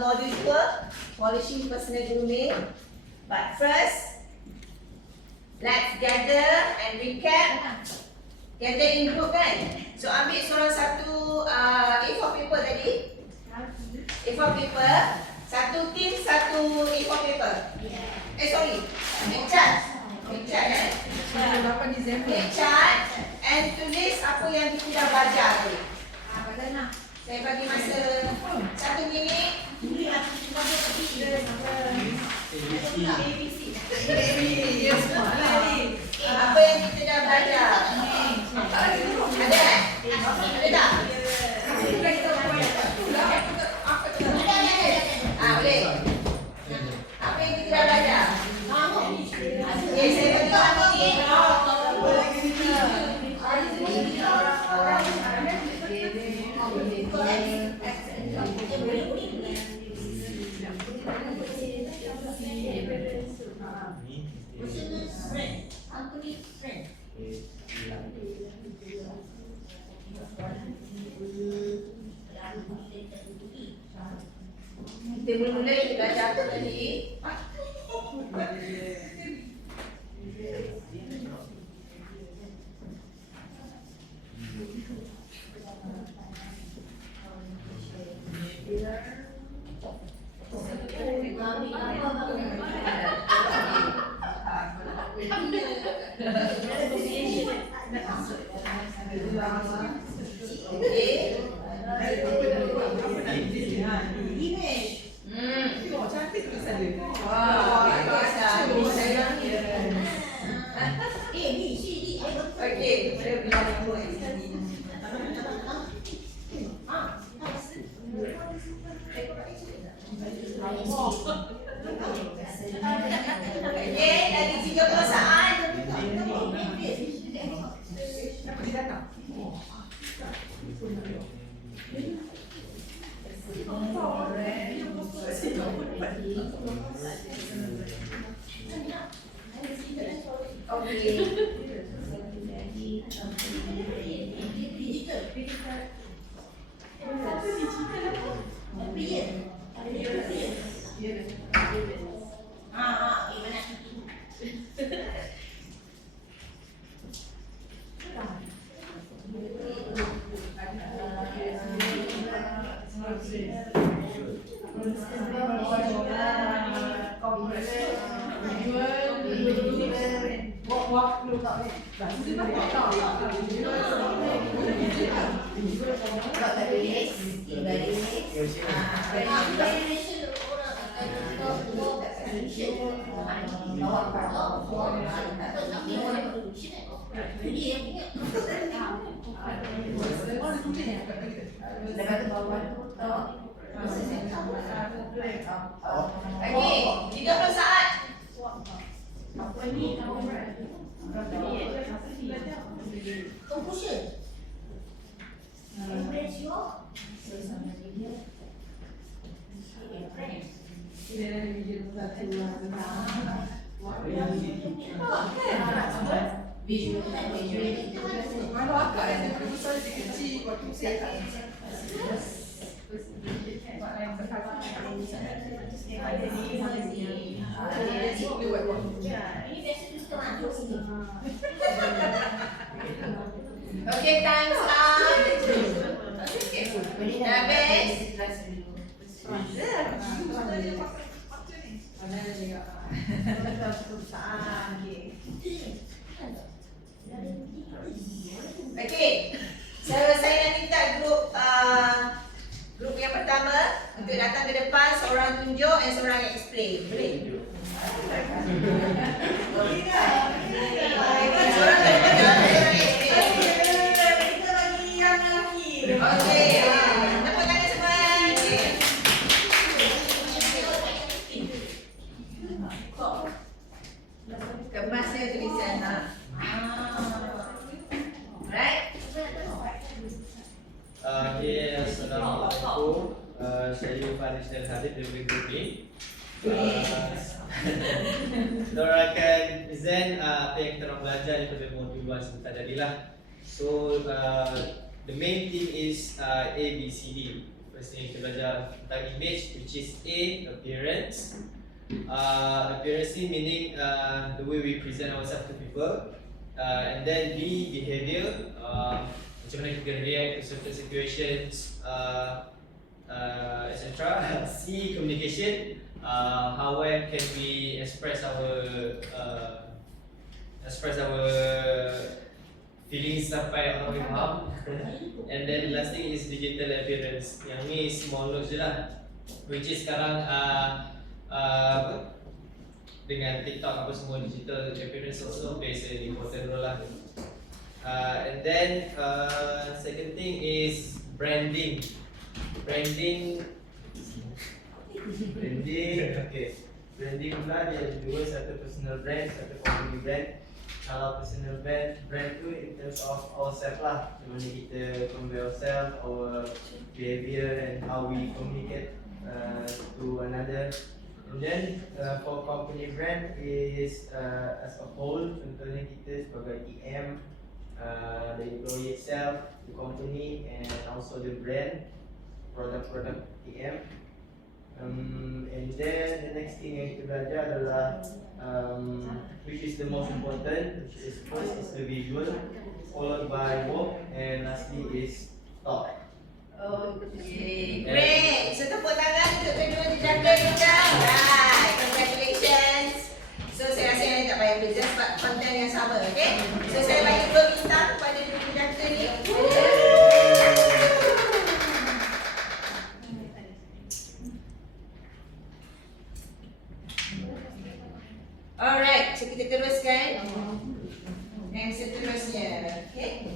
modul 2, polishing personal grooming. But first, let's gather and recap. Gather in group kan? So ambil seorang satu A4 paper tadi. A4 paper. Satu team, satu A4 paper. Sorry. Make chart. Make chart kan? Make chart and tulis apa yang kita dah belajar tadi. Saya bagi masa 1 minit. Apa yang kita dah belajar? Ada eh? Ada tak? Boleh. Apa yang kita dah belajar? Okay, saya bagi 1 minit. Kita mula-mula kita belajar apa tadi? Okey, 30 saat. Conclusion. Embrace your Kalau akak yang lebih besar dia kecil waktu saya tak Okay, time's up. Dah habis. Okey. Saya nak minta grup yang pertama untuk datang ke depan, seorang tunjuk dan seorang explain. Boleh? Seorang ke depan, seorang explain. kita bagi yang lelaki. Okey. Tepuk tangan semua. Okey. Kemasnya tulisan. Alright. Assalamualaikum. Saya Faris dan Hadid dari grup B. Diorang akan present apa yang kita orang belajar daripada modul 1 sebentar tadilah. So the main theme is A, B, C, D. First thing kita belajar tentang image, which is A, appearance. Appearance ni meaning the way we present ourselves to people. And then B, behavior. Macam mana kita react to certain situations, etc. C, communication. How well can we express our feelings sampai orang boleh faham. And then the last thing is digital appearance. Yang ni small notes je lah, which is sekarang apa, dengan TikTok apa semua, digital appearance also plays an important role lah. And then second thing is branding. Branding, okay. Branding pula dia ada dua, satu personal brand, satu company brand. Kalau personal brand tu in terms of ourselves lah, macam mana kita convey ourselves, our behavior and how we communicate to another. And then for company brand is as a whole, contohnya kita sebagai EM, the employee itself, the company and also the brand, product EM. And then the next thing yang kita belajar adalah which is the most important, which is first is the visual, followed by walk, and lastly is talk. Okay, great. So tepuk tangan untuk kedua jejaka kita. Right, congratulations. So saya rasa yang tak payah present sebab konten yang sama, okay? So saya bagi 2 bintang kepada dua jejaka ni. Alright, so kita teruskan yang seterusnya, okay?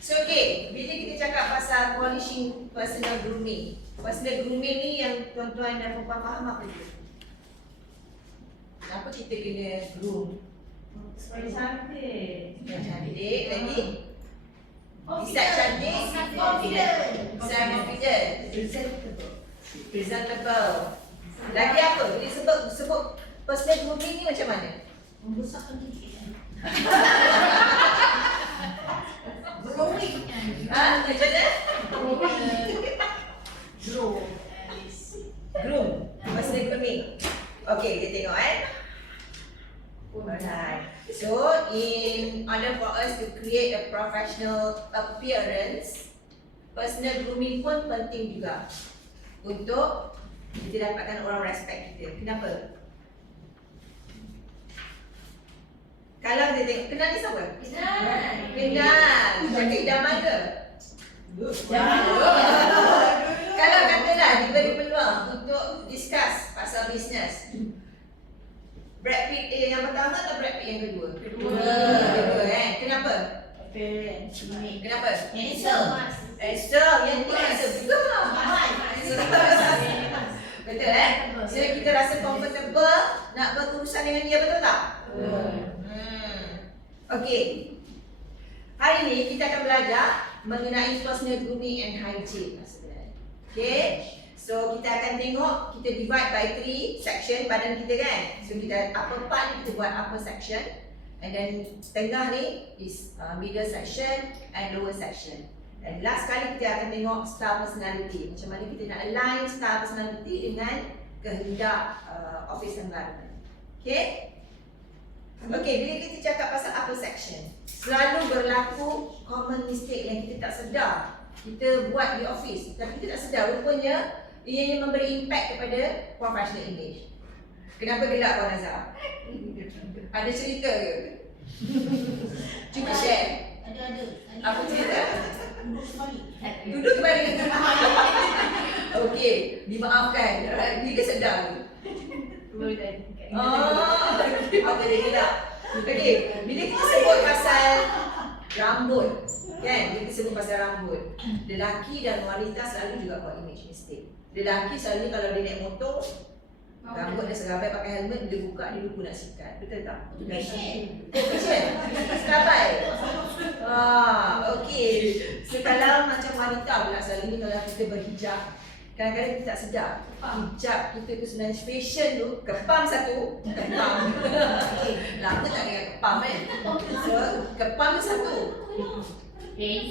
So okay, bila kita cakap pasal polishing personal grooming ni yang tuan-tuan dan puan faham apa tu? Kenapa kita kena groom? Supaya cantik. Cantik lagi? Bisa cantik? Confident. Bisa confident? Presentable. Lagi apa? Bila sebut personal grooming ni macam mana? Membesarkan gigi. Grooming. Macam mana? Groom. Personal grooming. Okay, kita tengok Alright. So, in order for us to create a professional appearance, personal grooming pun penting juga untuk kita dapatkan orang respect kita. Kenapa? Kalau kita tengok, kenal ni siapa? Kenal. Jadi idaman ke? Kalau katalah diberi peluang untuk discuss pasal bisnes, Brad Pitt yang pertama atau Brad Pitt yang kedua? Kedua kan? Kenapa? Kenapa? Handsome. Yang ni handsome juga. Betul So kita rasa comfortable nak berurusan dengan dia, betul tak? Okay. Hari ni kita akan belajar mengenai personal grooming and hygiene. Okay. So kita akan tengok, kita divide by 3 section badan kita kan. So kita upper part kita buat upper section, and then tengah ni is middle section and lower section. Dan last kali kita akan tengok style personality. Macam mana kita nak align style personality dengan kehendak office environment. Okay. Okay, bila kita cakap pasal upper section, selalu berlaku common mistake yang kita tak sedar kita buat di office, tapi kita tak sedar rupanya ianya memberi impact kepada professional image. Kenapa gelak Puan Azhar? Ada cerita ke? Cuba share. Ada. Apa cerita? Duduk sebalik. Duduk kembali. Okey, dimaafkan. Dia sedar. Apa dia gelak? Okey, bila kita sebut pasal rambut, kan? Bila kita sebut pasal rambut, lelaki dan wanita selalu juga buat image mistake. Lelaki selalu kalau dia naik motor, rambut dia serabai pakai helmet, dia buka, dia lupa nak sikat. Betul tak? Fashion. Serabai. Okey. So kalau macam wanita pula selalunya kalau kita berhijab, kadang-kadang kita tak sedar hijab kita tu sebenarnya fashion tu, kepam satu, kepam. Lama tak dengan kepam kan? So kepam tu satu.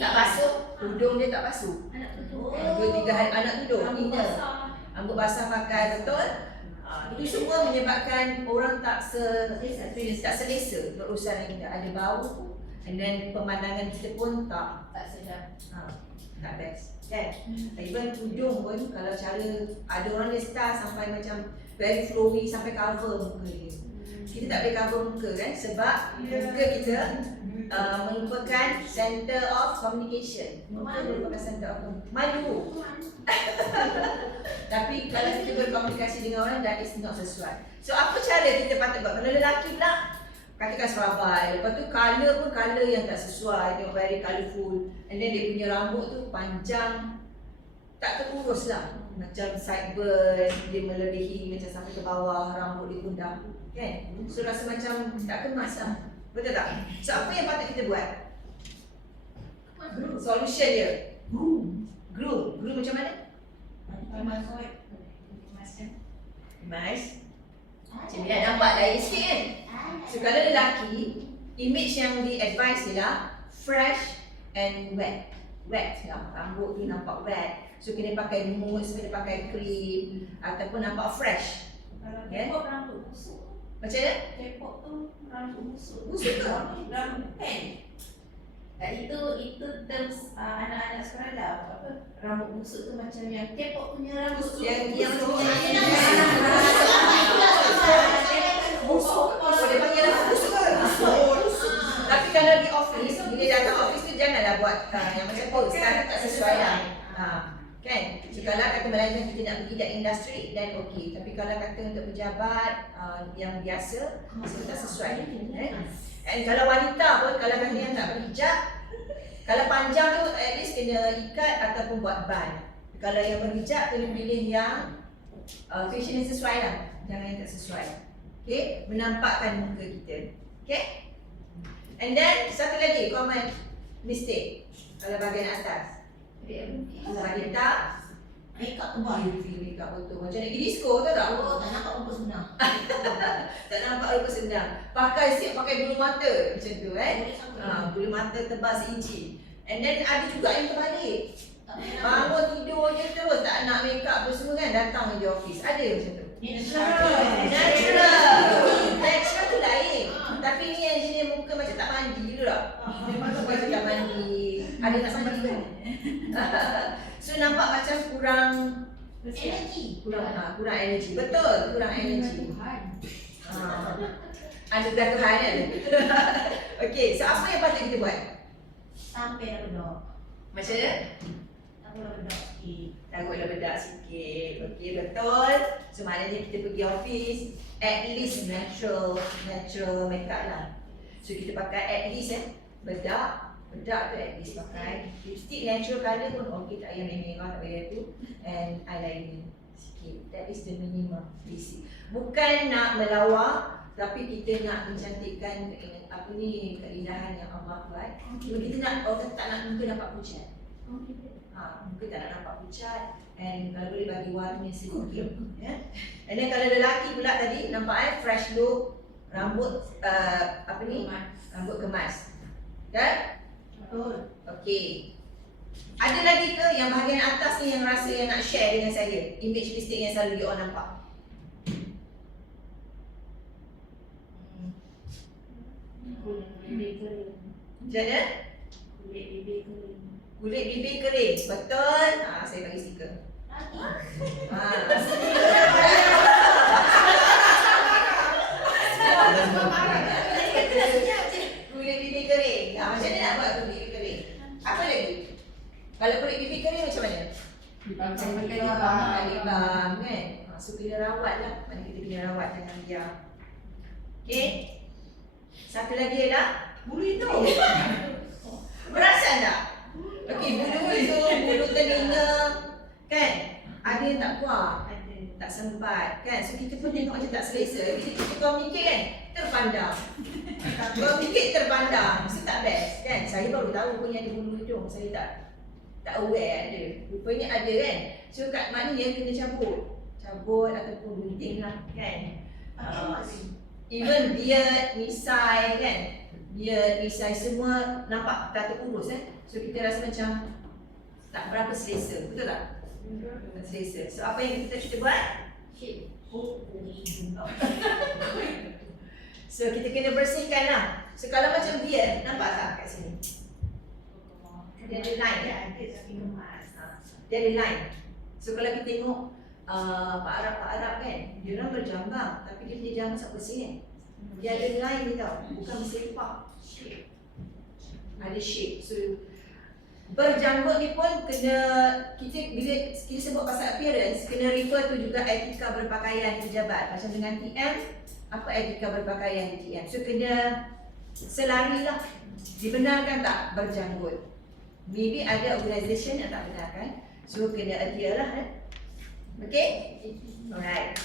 Tak basuh, hudung dia tak basuh. 2-3 hari anak tidur, Rambut inner. basah. Rambut basah pakai, betul? Itu semua menyebabkan orang tak selesa berurusan yang ada bau, and then pemandangan kita pun tak Tak sedap. tak best, kan? Even tudung pun kalau cara ada orang dia style sampai macam very flowy sampai cover muka dia. Kita tak boleh cover muka kan, sebab muka kita merupakan center of communication. Muka merupakan center of malu. Tapi kalau kita berkomunikasi dengan orang, that is not sesuai. So apa cara kita patut buat? Kalau lelaki pula, katakan serabai, lepas tu colour pun colour yang tak sesuai, tengok very colourful, and then dia punya rambut tu panjang, tak terurus lah, macam sideburn, dia melebihi macam sampai ke bawah, rambut dia pun dah, kan? So rasa macam tak kemas lah, betul tak? So apa yang patut kita buat? Solution dia, groom macam mana? Kemas. Macam ni nampak lain sikit kan? So kalau lelaki, image yang di-advise ialah fresh and wet. Wet lah, rambut tu nampak wet. So kena pakai mousse, kena pakai cream, ataupun nampak fresh. Kalau Ya. K-pop rambut busuk. Macam mana? K-pop tu rambut busuk. Busuk ke? Rambut pen. Itu terms anak-anak sekarang dah apa? Rambut busuk tu macam yang K-pop punya rambut tu. Yang busuk. busuk. Oh, dia panggil rambut busuk ke? Tapi kalau di office, bila datang office tu janganlah buat yang macam tu. Sekarang tak sesuai lah. Kan? So kalau kata melainkan kita nak pergi dalam industri, then okey. Tapi kalau kata untuk pejabat yang biasa, so tak sesuai. And kalau wanita pun, kalau kata yang tak berhijab, kalau panjang tu at least kena ikat ataupun buat band. Kalau yang berhijab, kena pilih yang fashion yang sesuai lah. Jangan yang tak sesuai. Okay? Menampakkan muka kita. Okay? And then, satu lagi, common mistake. Kalau bahagian atas. Wanita, Makeup makeup betul. Macam nak pergi disco, tahu tak? tak nampak muka sebenar. Tak nampak rupa senang. Pakai siap pakai bulu mata macam tu bulu mata tebal seinci. And then ada juga yang terbalik. Bangun tidur je terus tak nak make up tu semua kan, datang je office. Ada macam tu. Natural tu lain. Tapi ni yang jenis muka macam tak mandi dulu tak? Macam tak mandi. Ada tak mandi kan? So nampak macam kurang Energi. kurang energi. Betul, kurang energi. Ada Tuhan kan? Okey, so apa yang patut kita buat? Sampai dah bedok. Macam mana? Sampai dah bedok sikit. Takutlah bedak sikit. Okey, betul. So maknanya kita pergi office, at least natural makeup lah. So kita pakai at least bedak tu at least pakai. Lipstick natural colour pun okey, tak payah merah, tak payah tu. And eyeliner sikit. That is the minimum basic. Bukan nak melawak, tapi kita nak mencantikkan keindahan yang Allah buat. Kita nak, orang tak nak muka nampak pucat. Muka tak nak nampak pucat. And kalau boleh bagi warna sedikit. And then kalau lelaki pula tadi nampak fresh look, rambut rambut kemas. Kan? Betul. Okey. Ada lagi ke yang bahagian atas ni yang rasa yang nak share dengan saya? Image lipstick yang selalu you all nampak. Bibir kering. Macam mana? Kulit bibir kering. Kulit bibir kering. Betul? Saya bagi stiker. Kulit bibir kering. Macam mana nak buat kulit bibir kering? Apa lagi? Kalau kulit bibir kering macam mana? Macam pakai lip balm kan? So kena rawat lah. Mana kita kena rawat jangan biar. Okay? Satu lagi ialah bulu hidung. Perasan tak? Okey, bulu hidung, bulu telinga kan? Ada yang tak kuat, tak sempat kan? So kita pun tengok macam tak selesa. Bila kita communicate kan, terpandang. Communicate terpandang, mesti tak best kan? Saya baru tahu punya ada bulu hidung. Saya tak aware ada. Rupanya ada kan? So kat mana yang kena cabut ataupun gunting lah kan? Even beard, misai kan? Beard, misai semua nampak tak terurus So kita rasa macam tak berapa selesa, betul tak? Tak selesa. So apa yang kita buat? Shape. So kita kena bersihkan lah. So kalau macam dia, nampak tak kat sini? Dia ada line ya? Dia ada line. So kalau kita tengok Pak Arab kan, dia orang berjambang, tapi dia punya jambang tak bersih kan? Dia ada line dia tau, bukan bersepak. Ada shape. So berjanggut ni pun kena, bila kita sebut pasal appearance, kena refer tu juga etika berpakaian pejabat. Macam dengan TM, apa etika berpakaian di TM? So kena selari lah, dibenarkan tak berjanggut. Maybe ada organisation yang tak benarkan, so kena adhere lah. Okay? Alright.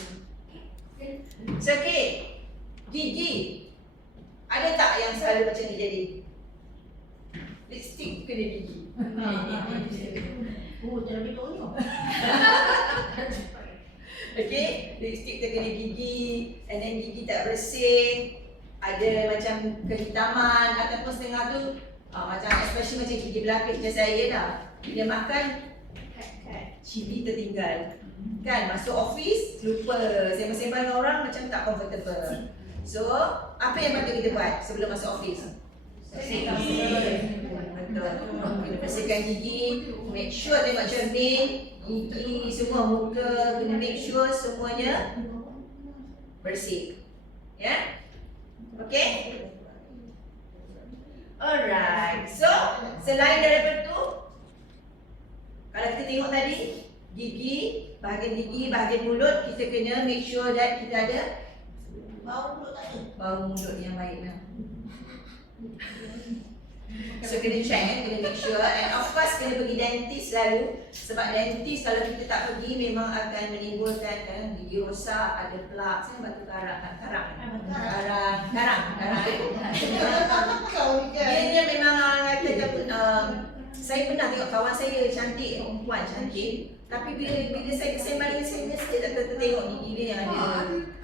So okay, gigi ada tak yang selalu macam ni jadi? Lipstick kena gigi. Oh, jangan betul ni. Okay, lipstick terkena gigi, and then gigi tak bersih, ada macam kehitaman ataupun setengah tu macam especially macam gigi belakang macam saya dah, dia makan cili tertinggal kan, masuk office lupa sembang-sembang dengan orang macam tak comfortable. So apa yang patut kita buat sebelum masuk office? Betul. Kita bersihkan gigi, make sure tengok cermin, gigi semua, muka kena make sure semuanya bersih. Ya? Okay? Alright. So, selain daripada tu, kalau kita tengok tadi, gigi, bahagian mulut, kita kena make sure that kita ada bau mulut yang baik lah. So kena check, kena make sure, and of course kena pergi dentist selalu. Sebab dentist kalau kita tak pergi memang akan menimbulkan gigi rosak, ada plak, saya batu karang. Dia memang kata saya pernah tengok kawan saya cantik, perempuan cantik, tapi bila saya sembang dengan saya mesti tak tengok gigi dia yang ada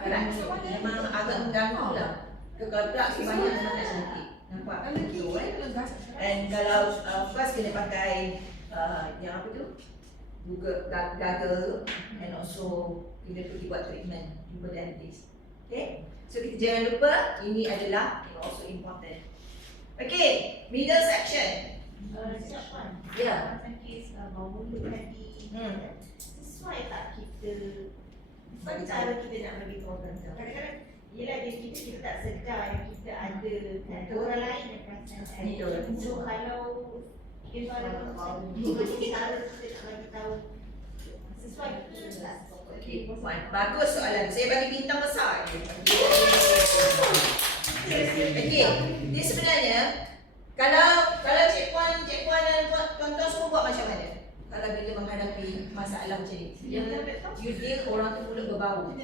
plak. Memang agak mengganggu lah. Kalau plak sebanyak memang tak cantik. Nampak? Betul kan? And kalau first kena pakai yang apa tu? Gaggle, and also kita pergi buat treatment, jumpa dentist. Okay? So kita jangan lupa ini adalah also important. Okay, middle section. Ya. Macam kes bau mulut tadi. Sesuai tak kita? Bagaimana cara kita nak bagi tahu orang? Kadang-kadang yelah kita tak sedar yang kita ada kan, orang lain yang perasan ada. So kalau environment macam ni, cara kita nak bagi tahu sesuai kita tak? Okay, bagus soalan. Saya bagi bintang besar. Okay, dia sebenarnya kalau Cik Puan dan tuan-tuan semua buat macam mana? Kalau bila menghadapi masalah macam ni, you deal orang tu mulut berbau.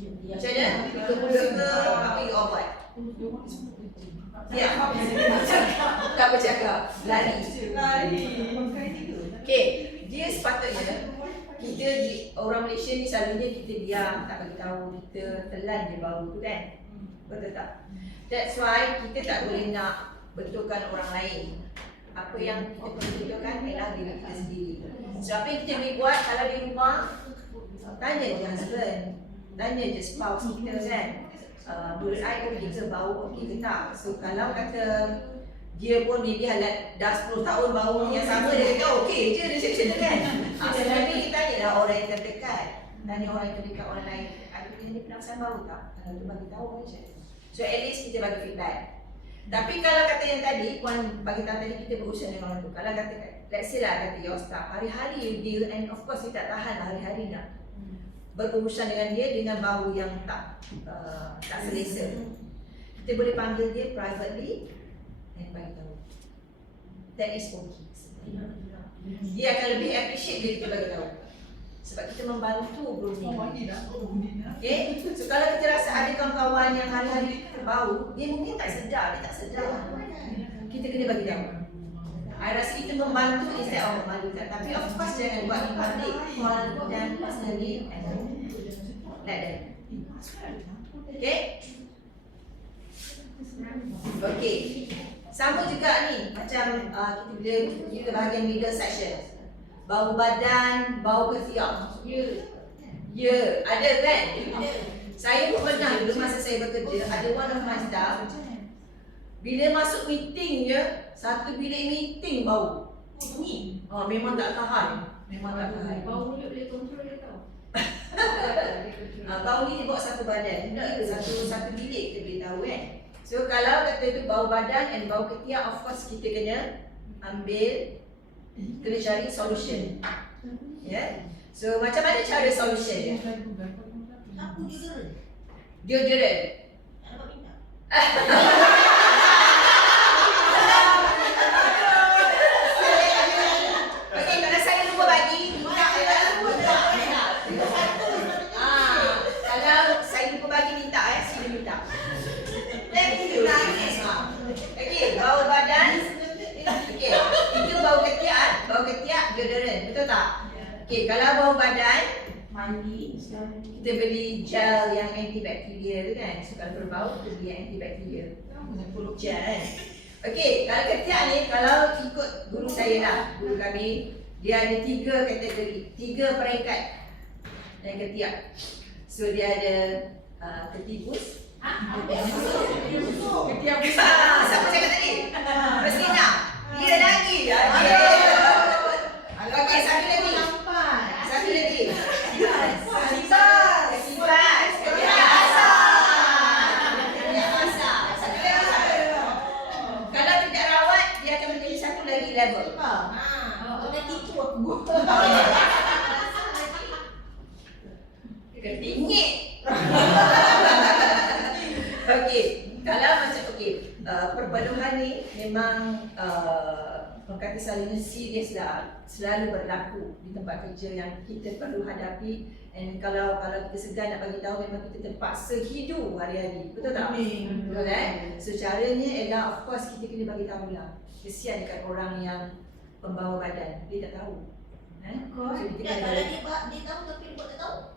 Macam mana? Kita mulut ke apa you all buat? Ya. Tak bercakap. Lari. Okay, dia sepatutnya kita orang Malaysia ni selalunya kita diam, tak bagi tahu, kita telan je bau tu kan? Betul tak? That's why kita tak boleh nak betulkan orang lain. Apa yang kita perlu betulkan ialah diri kita sendiri. So apa yang kita boleh buat kalau di rumah, tanya je husband, tanya je spouse kita kan, mulut I okey ke, bau okey ke tak. So kalau kata dia pun maybe halat dah 10 tahun bau yang sama, dia kata okey je, dia macam tu kan. So tapi kita tanyalah orang yang terdekat, tanya orang yang terdekat, orang lain, ada ni pernah pasal bau tak? Kalau tu bagi tahu macam tu. So at least kita bagi feedback. Tapi kalau kata yang tadi, Puan bagi tahu tadi kita berurusan dengan orang tu. Kalau kata, let's say lah kata your staff, hari-hari you deal, and of course kita tak tahan hari-hari nak berurusan dengan dia dengan bau yang tak selesa. Kita boleh panggil dia privately dan bagi tahu. That is okay. Dia akan lebih appreciate bila kita bagi tahu. Sebab kita membantu grooming. Okay? So kalau kita rasa ada kawan-kawan yang hari-hari bau, dia mungkin tak sedar, dia tak sedar. Kita kena bagi tahu. I rasa kita membantu instead of memalukan. Tapi of course jangan buat in public, dan personally and let them. Okay? Okay. Sama juga ni, macam kita bila kita bahagian middle section. Bau badan, bau ketiak. Ya, ada kan? Saya pun pernah dulu masa saya bekerja, ada one of my staff, bila masuk meeting je, satu bilik meeting bau. Memang tak tahan. Memang tak tahan. Bau mulut boleh kontrol dia tau. Bau ni dia bawa satu badan, satu bilik kita boleh tahu kan. So kalau kata tu bau badan and bau ketiak, of course kita kena ambil, kena cari solution. Ya. So macam mana cara solution dia? Aku deodorant. Deodorant. Tak dapat minta. Okey, kalau saya lupa bagi, minta kalau saya lupa bagi minta sila minta. Okey, bau badan. Okey, itu bau ketiak deodorant, betul tak? Okey, kalau bau badan Mandi. kita beli gel yang antibakteria tu kan. So kalau berbau kita beli yang antibakteria. Gel kan. Okey, kalau ketiak ni, kalau ikut guru saya lah, guru kami, dia ada 3 kategori, 3 peringkat yang ketiak. So dia ada ketibus. Ketiak Siapa cakap tadi? Rosina. Dia lagi. Okey, satu lagi. Satu lagi. Ketipas. Ketiak basah. Satu lagi. Kalau tidak rawat, dia akan menjadi satu lagi level. Nanti itu aku. Ketingit. Okey, kalau macam perpaduan ni memang orang kata selalunya serius lah, selalu berlaku di tempat kerja yang kita perlu hadapi. And kalau kita segan nak bagi tahu, memang kita terpaksa hidup hari-hari, betul tak? Betul kan? So caranya ialah of course kita kena bagi tahu lah. Kesian dekat orang yang pembawa badan, dia tak tahu. So kita kena Kalau dia tahu tapi dia tak tahu.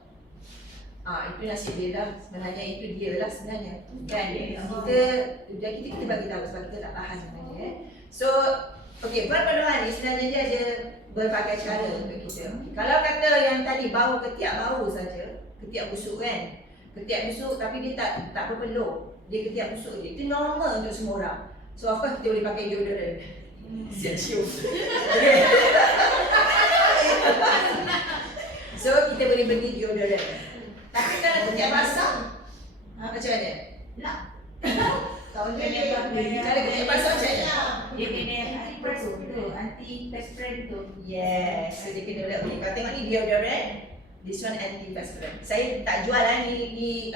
Itu nasib dia lah. Sebenarnya itu dia lah sebenarnya. Kan? Kita bagi tahu sebab kita tak tahan sebenarnya. So, okey, perpaduan ni sebenarnya dia ada berbagai cara untuk kita. Kalau kata yang tadi bau ketiak bau saja, ketiak busuk kan? Ketiak busuk tapi dia tak berpeluh. Dia ketiak busuk je. Itu normal untuk semua orang. So, of course kita boleh pakai deodorant. Siap cium. So, kita boleh beli deodorant. Tapi kalau ketiak basah, macam mana? Lah. Kalau ketiak basah macam mana? Dia kena anti-perspirant tu. Yes, so dia kena boleh. Kau tengok ni deodorant, this one anti-perspirant. Saya tak jual lah ni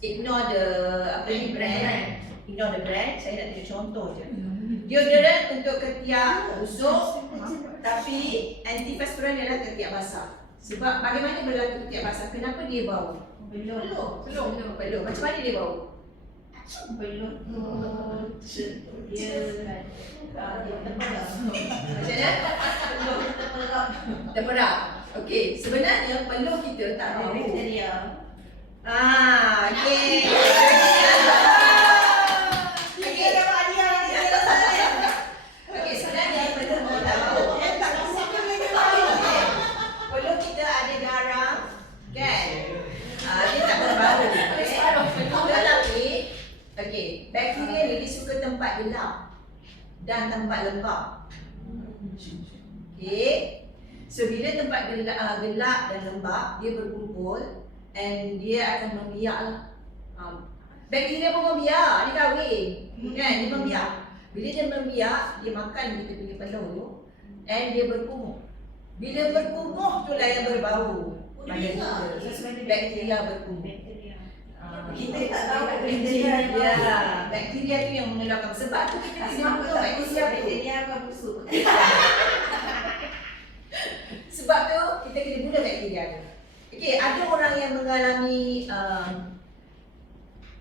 ignore the brand. Ignore the brand, saya nak tunjuk contoh je. Deodorant untuk ketiak busuk, tapi anti-perspirant adalah ketiak basah. Sebab bagaimana berlaku ketiak basah? Kenapa dia bau? Peluh. Macam mana dia bau? Peluh tu dia terperap. Macam mana? Terperap. Okey, sebenarnya peluh kita tak bau. Bakteria. Okey. Okey, sebenarnya peluh kita tak bau. Peluh kita ada garam, kan? Dia tak berbau. Tetapi, okey, bakteria ni dia suka tempat gelap dan tempat lembab. Okey. So bila tempat gelap dan lembab, dia berkumpul and dia akan membiak lah. Bakteria pun membiak, dia kahwin. Kan? Dia membiak. Bila dia membiak, dia makan kita punya peluh tu and dia berkumuh. Bila berkumuh tu lah yang berbau. Bakteria berkumuh. Kita tak tahu bakteria. Ya, bakteria tu yang mengeluarkan. Sebab tu kita tidak tahu bakteria apa busuk. Sebab tu kita kena guna bakteria tu. Okey, ada orang yang mengalami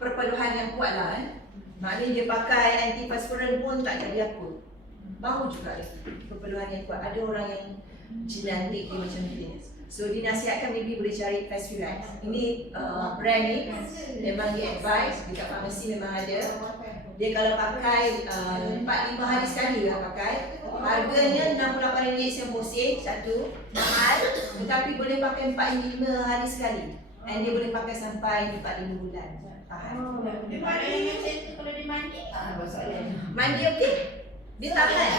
perpaduan yang kuat lah Maknanya dia pakai antiperspirant pun tak jadi apa. Bau juga lagi. Perpaduan yang kuat. Ada orang yang genetik dia macam ni. So dinasihatkan maybe boleh cari Pasteurized. Ini brand ni memang di advise dekat farmasi memang ada. Dia kalau pakai 4-5 hari sekali lah pakai. Harganya RM68 sen bosen satu, mahal, tetapi boleh pakai 4-5 hari sekali. And dia boleh pakai sampai 4-5 bulan. Tahan. Dia mandi macam tu kalau dia mandi, Mandi okey. Dia tahan.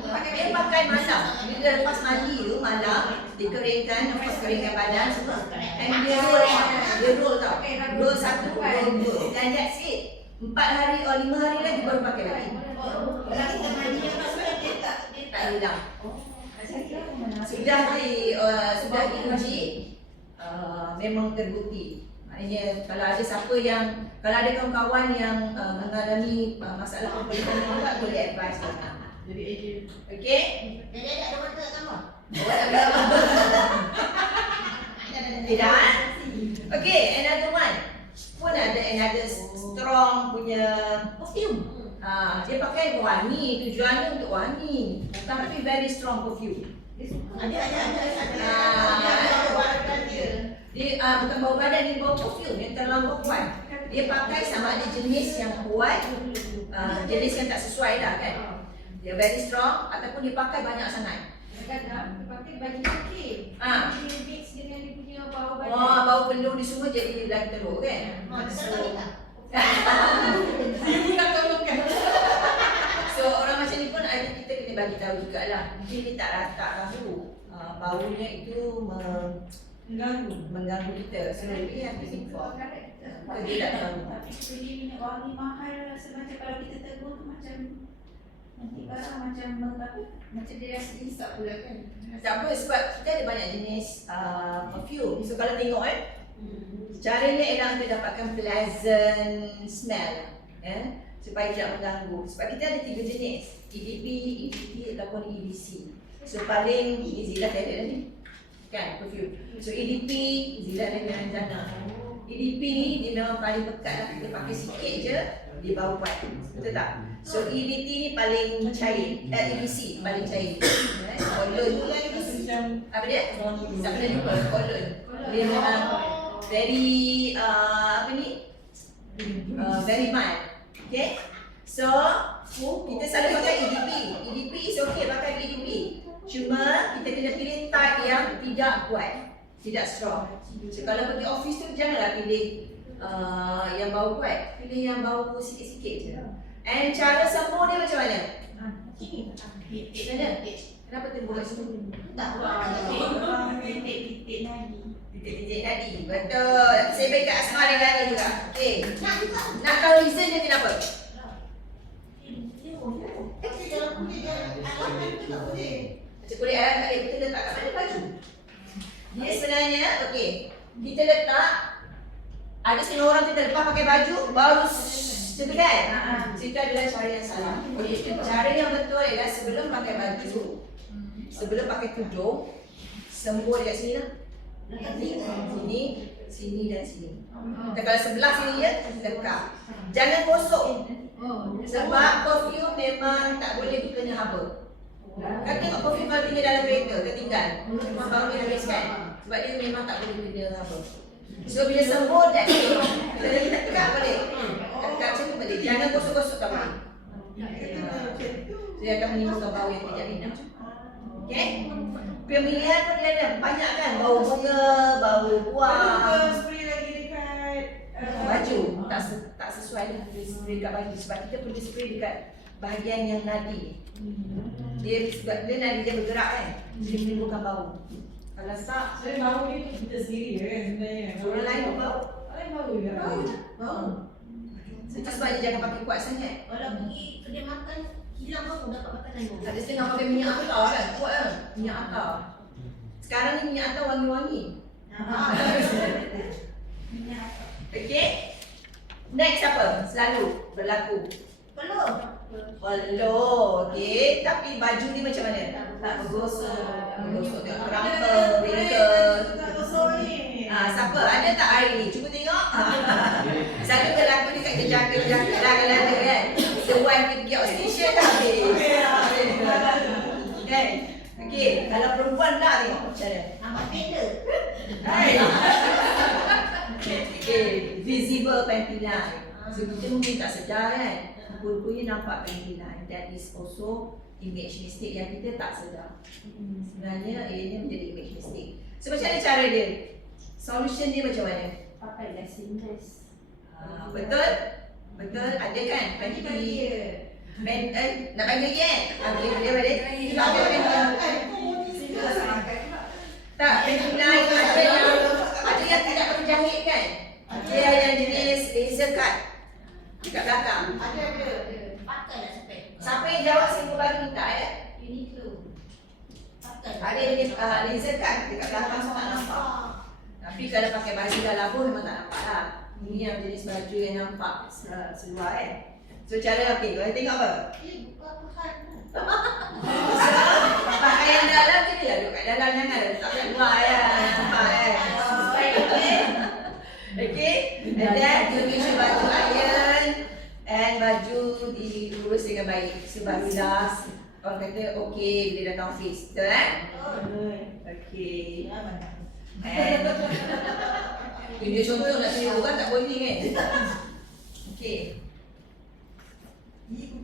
Dia pakai malam. Bila lepas mandi tu malam, dikeringkan, lepas keringkan badan semua. And dia roll. Dia roll tau. Roll satu, roll dua. Dan that's it. 4 hari atau 5 hari lagi baru pakai lagi. kalau kita mandi dia tak hilang. Sudah diuji, memang terbukti. Maknanya kalau ada siapa yang, kalau ada kawan-kawan yang mengalami masalah pembedahan yang kuat, boleh advise mereka. jadi agent. Okey? Jadi tak ada mata kat kamu. Tidak. Okey, another one. Pun ada another strong punya perfume. Dia pakai wangi, tujuannya untuk wangi. Tapi very strong perfume. Ada. Dia bukan bau badan, dia bau perfume yang terlalu kuat. Dia pakai sama ada jenis yang kuat, jenis yang tak sesuai lah kan. Dia very strong ataupun dia pakai banyak sangat. Kadang-kadang pakai baju okey. Dia mix dengan dia punya bau badan. Wah, bau penuh ni semua jadi lagi teruk kan. Ibu nak tolongkan. So orang macam ni pun ada, kita kena bagi tahu jugalah. Mungkin dia tak rata tahu. Baunya itu mengganggu kita. So we have to inform. Dia tak tahu. Tapi kita beli minyak wangi mahal, rasa macam kalau kita tegur tu macam nanti barang macam dia rasa insap pula kan. Tak apa, sebab kita ada banyak jenis perfume. So kalau tengok caranya ialah untuk dapatkan pleasant smell, supaya tidak mengganggu. Sebab kita ada 3 jenis, EDP, EDP ataupun EDC. So paling Zila tadi tadi kan perfume. So EDP, Zila dengan Jana. EDP ni dia memang paling pekat lah, kita pakai sikit je dia bau kuat. Betul tak? So EDT ni paling cair, EDC paling cair. Cologne apa dia? Tak pernah jumpa cologne. Dia memang very very mild. Okay? So kita selalu pakai EDP. EDP is okay pakai EDP. Cuma kita kena pilih type yang tidak kuat, tidak strong. So kalau pergi office tu janganlah pilih yang bau kuat, pilih yang bau sikit-sikit je. And cara sembur dia macam mana? Titik Mana? Kenapa timbul kat situ? Tak titik nadi. Titik-titik tadi. Betul. Saya bagi kat Asma dengan ni juga. Okey. Nak tahu reason dia kenapa? Macam kulit ayam tak boleh kita letak kat mana baju? Dia sebenarnya, okey, kita letak, ada setengah orang kita lepas pakai baju, baru macam tu kan? Itu adalah cara yang salah. Cara yang betul ialah sebelum pakai baju, sebelum pakai tudung, sembur dekat sini lah. Sini, sini dan sini. Kalau sebelah sini je, lekat. Jangan gosok. Sebab perfume memang tak boleh dikena haba. Kan tengok perfume kalau tinggal dalam kereta, ketinggal. Baru dia habis kan? Sebab dia memang tak boleh kena haba. So bila sembur dah kita tekan balik. Tekan macam tu balik. Jangan gosok-gosok tak boleh. Dia akan menimbulkan bau yang tidak enak. Okay? Pemilihan pun dia ada banyak kan, bau bunga, bau buah. Spray lagi dekat Baju tak sesuai lah spray dekat baju sebab kita perlu spray dekat bahagian yang nadi. Dia sebab dia nadi dia bergerak kan, dia menimbulkan bau. Kalau tak, Saya bau ni kita sendiri kan sebenarnya. orang lain pun bau. Orang bau ya. Bau. Itu sebab dia jangan pakai kuat sangat. Kalau pergi kedai makan, hilang bau dapat makanan tu. Ada setengah pakai minyak atar kan, kuat kan, minyak atar. Sekarang ni minyak atar wangi-wangi. Okay. Next apa? Selalu berlaku. Belum. Peluh, okey. Tapi baju ni macam mana? Tak bergosok. Bergosok tengok crumple, wrinkle. Tak gosok ni. Siapa? Ada tak air ni? Cuba tengok. Selalu berlaku dekat kerja-kerja lah kan. The one with the outstation tak habis. Kan? Okey, kalau perempuan tak tengok macam mana? Amat benda. Okay, visible panty line. So kita mungkin tak sedar kan. rupa-rupanya nampak panggilan. That is also image mistake yang kita tak sedar. Sebenarnya ianya menjadi image mistake. So macam mana cara dia? Solution dia macam mana? Pakailah seamless. Betul? Betul, ada kan? Panti nak panggil lagi kan? Dia balik. Tak, panti line ada yang tidak berjahit kan? Dia yang jenis laser cut dekat belakang. Ada. Pakailah spek. Siapa yang jawab saya baru minta ya? Uniqlo. Pakai. Ada jenis laser cut dekat belakang so tak nampak. Tapi kalau pakai baju dah labuh memang tak nampak lah. Ini yang jenis baju yang nampak seluar kan. So cara okey, korang tengok apa? Buka pakai. Pakaian dalam je lah duduk kat dalam, jangan letak kat luar ya. Nampak kan? Okay, and then you make sure baju iron and baju diurus dengan baik. Sebab last orang kata okey bila datang office, betul kan? Okay. And tunjuk contoh nak suruh orang tak boleh kan? Okay. Ini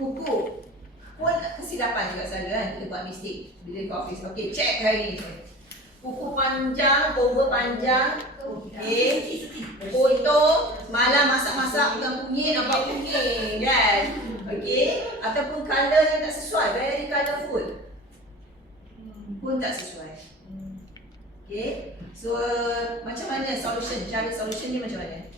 buku pun kesilapan juga selalu kan, kita buat mistake bila ke office. Okay, check hari ni. Buku panjang, cover panjang. Okay. Foto malam masak-masak bukan kunyit, nampak kunyit kan? Okay. Ataupun colour yang tak sesuai, very colourful pun tak sesuai. Okay. So macam mana solution? Cara solution ni macam mana?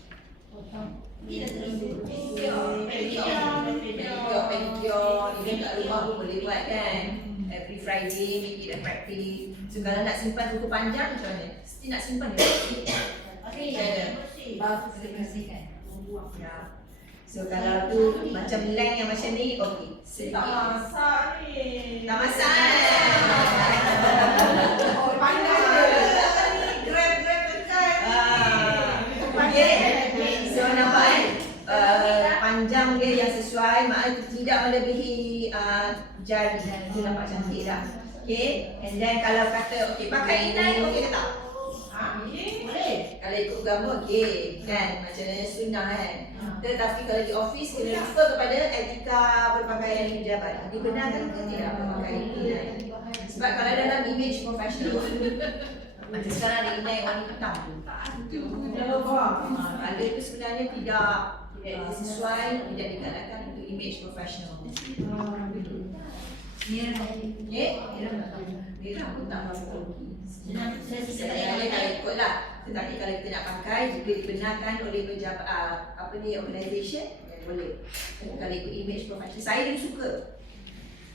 Pedicure, even kat rumah pun boleh buat kan. Every Friday make it a practice. So kalau nak simpan buku panjang macam mana? Mesti nak simpan dia. Ya. So kalau tu macam length yang macam ni, okey. Sedikit. Tak masak ni. Tak masak kan? Oh, pandai je. Grab tekan. Okay. So nampak kan? Panjang dia yang sesuai, maknanya tidak melebihi jari. Itu nampak cantik dah. Okay. And then kalau kata okey pakai inai, okey ke tak? Boleh. Kalau ikut agama okey kan, macam mana sunnah kan. Tetapi kalau di office kena lupa kepada etika berpakaian pejabat. Dibenarkan ke tidak berpakaian inai? Sebab kalau dalam image profesional macam sekarang ada inai warna hitam tu. Ada itu sebenarnya tidak sesuai, tidak digalakkan untuk image profesional. Okay? Merah pun tak berapa rugi. Saya kalau ikutlah. Tetapi kalau kita nak pakai, jika dibenarkan oleh pejabat organisation, boleh. Kalau ikut image profesional, saya dulu suka.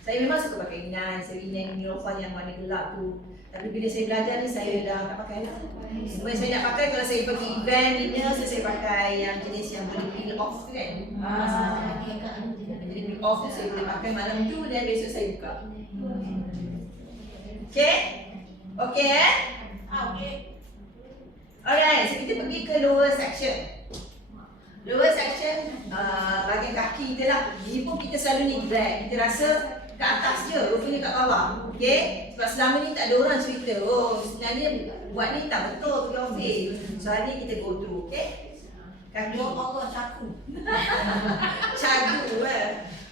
Saya memang suka pakai inai, saya inai Nilofa yang warna gelap tu. Tapi bila saya belajar ni, saya dah tak pakai lah. Semua yang saya nak pakai kalau saya pergi event dinner, saya pakai yang jenis yang boleh peel off tu kan. Jadi peel off tu saya boleh pakai malam tu dan besok saya buka. Okay? Okay eh? Okay. Alright, so kita pergi ke lower section. Lower section, bahagian kaki kita lah. Ini pun kita selalu ni drag. Kita rasa kat atas je, rupanya kat bawah. Okay? Sebab selama ni tak ada orang cerita. Oh, sebenarnya buat ni tak betul pergi office. So hari ni kita go through, okay? Kaki. Caku. Cagu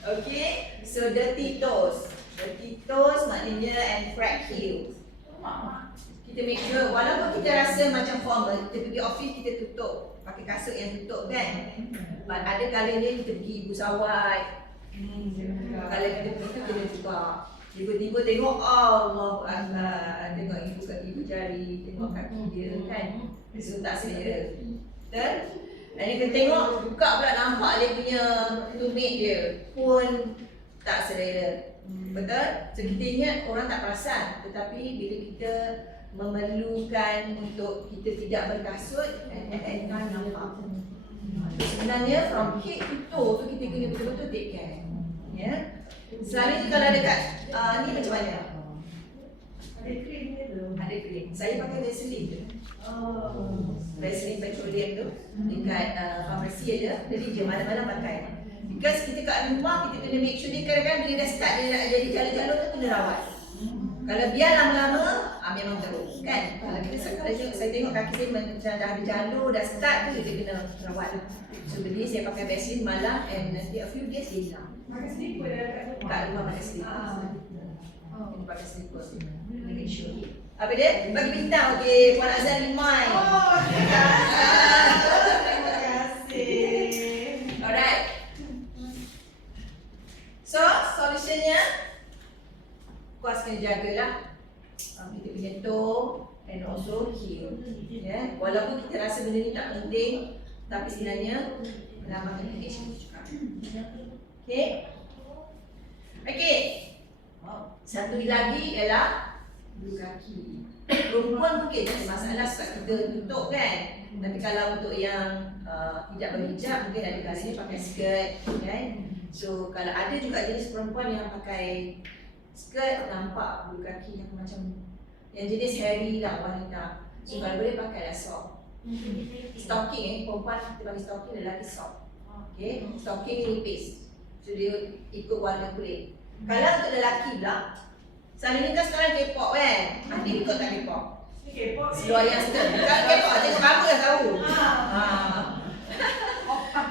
okay? So dirty toes. Dirty toes maknanya and crack heels. Kita make sure walaupun kita rasa macam formal, kita pergi office kita tutup, pakai kasut yang tutup kan. But ada kalanya kita pergi ibu sawat. Kalau kita pergi tu kita buka. Tiba-tiba tengok Allahu Akbar, tengok ibu kat ibu jari, tengok kaki dia kan. So tak selera. Betul? Dan kita tengok buka pula nampak dia punya tumit dia pun tak selera. Betul? So kita ingat orang tak perasan, tetapi bila kita memerlukan untuk kita tidak berkasut, at that time nampak. Sebenarnya from head to toe tu kita kena betul-betul take care. Ya. Selalunya kalau dekat ni macam mana? Ada krim dia tu. Ada krim. Saya pakai Vaseline tu. Vaseline petroleum tu dekat farmasi aja. Jadi je malam-malam pakai. Because kita kat rumah kita kena make sure dia kadang-kadang bila dah start dia nak jadi jalur-jalur tu kena rawat. Kalau biar lama-lama memang teruk kan. Kalau kita saya tengok kaki saya macam dah ada jalur, dah start tu dia kena rawat. So jadi saya pakai Vaseline malam and nanti a few days dia hilang. Pakai slipper dah kat rumah. Kat rumah pakai slipper. Oh. Kena pakai slipper. Make sure. Apa dia? Bagi bintang, okey. Puan Azan Limai. Oh, terima kasih. Alright. So, solutionnya kuas kena jagalah kita punya toe and also heel. Ya, walaupun kita rasa benda ni tak penting, tapi sebenarnya menambahkan engagement juga. Okay. Okay. Satu lagi ialah bulu kaki. Perempuan mungkin tak ada masalah sebab kita tutup kan. Tapi kalau untuk yang tidak berhijab mungkin ada kalanya pakai skirt kan. So kalau ada juga jenis perempuan yang pakai skirt nampak bulu kaki yang macam yang jenis hairy lah wanita. So kalau boleh pakailah sock. Stocking perempuan kita panggil stocking, lelaki sock. Okay, stocking nipis. So dia ikut warna kulit. Kalau untuk lelaki pula, selalunya kan sekarang K-pop kan? Dia ikut tak K-pop? K-pop ni. Seluar yang skirt. Kalau K-pop tengok apa yang tahu.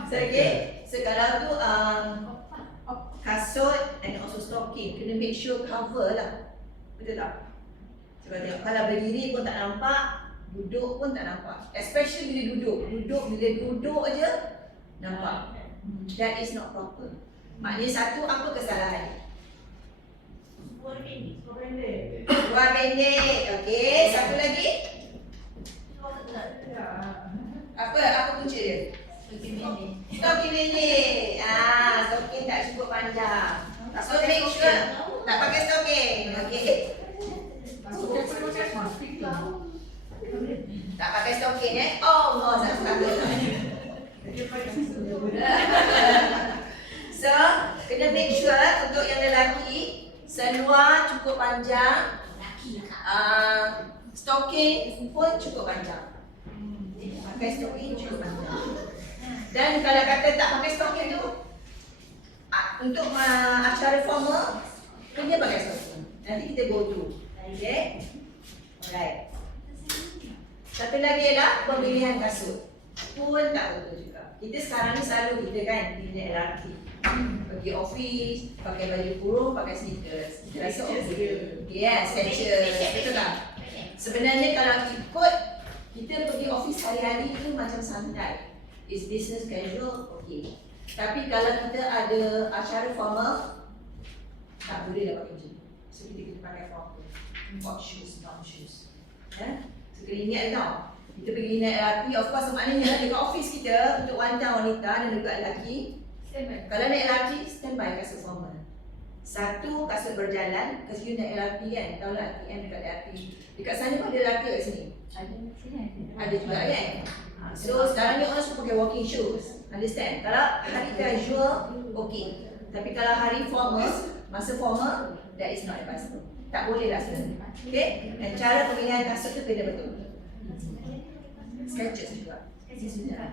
So okay, so kalau tu kasut and also stocking, kena make sure cover lah. Betul tak? Sebab tengok kalau berdiri pun tak nampak, duduk pun tak nampak. Especially bila duduk. Bila duduk aja nampak. That is not proper. Maknanya satu, apa kesalahan? Luar pendek. Okey, satu lagi. Apa punca dia? Stocking pendek. Stocking tak cukup panjang. So make sure tak pakai stocking. Okey. Tak pakai stocking Oh, satu kata. So, kena make sure untuk yang lelaki seluar cukup panjang, stocking pun cukup panjang. Pakai stocking cukup panjang. Dan kalau kata tak pakai stocking tu, untuk acara formal, kena pakai stocking. Nanti kita go through. Okay? Alright. Satu lagi ialah pemilihan kasut. Pun tak betul juga. Kita sekarang ni selalu kita kan pergi naik LRT, pergi office, pakai baju kurung, pakai sneakers. Kita rasa okey. Yes, Skechers. Betul tak? Sebenarnya kalau ikut kita pergi office hari-hari tu macam santai. It's business casual, okey. Tapi kalau kita ada acara formal, tak boleh dah pakai macam ni. So kita kena pakai formal. Hot shoes, long shoes. So kena ingat tau. Kita pergi naik LRT, of course maknanya dekat office kita untuk wanita-wanita dan juga lelaki. Kalau naik LRT, standby kasut formal. Satu, kasut berjalan. Because you naik LRT kan, tahu lah TM dekat LRT. Dekat sana pun ada LRT kat sini. Ada juga kan. So sekarang ni orang semua pakai walking shoes. Understand? Kalau hari casual, okay. Tapi kalau hari formal, masa formal, that is not advisable. Tak boleh lah sebenarnya. Okay? Dan cara pemilihan kasut tu kena betul. Skechers juga.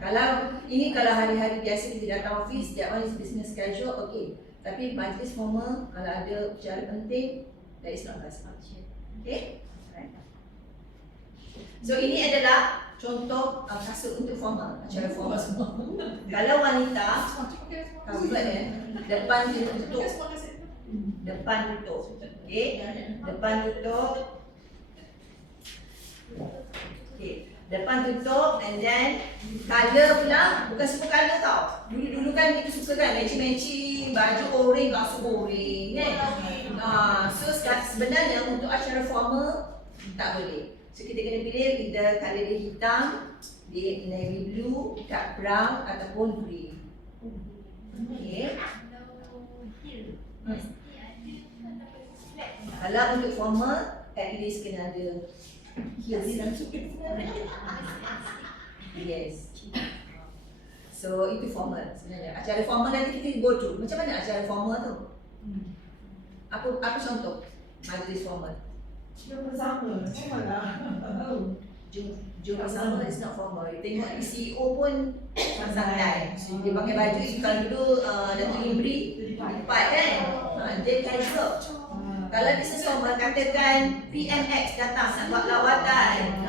Kalau hari-hari biasa kita datang office, that one is business casual, okay. Tapi majlis formal, kalau ada acara penting, that is not advisable. Okay? Alright. So ini adalah contoh kasut untuk formal, acara formal semua. Kalau wanita, covered depan tutup. Depan tutup. Okay? Depan tutup. Okay. Depan tutup and then colour pula bukan semua colour tau. Dulu kan kita suka kan matching baju orange, kasut orange kan. So sebenarnya untuk acara formal tak boleh. So kita kena pilih either colour dia hitam, dia navy blue, dark brown ataupun green. Okay. Kalau untuk formal, at least kena ada heels. Yes. So itu formal sebenarnya. Acara formal nanti kita go through. Macam mana acara formal tu? Apa contoh majlis formal? Jom bersama. Jom bersama is not formal. You tengok CEO pun santai. Dia pakai baju kalau dulu Datuk Limbri lipat kan. Dia casual. Kalau business formal katakan PMX datang nak buat lawatan.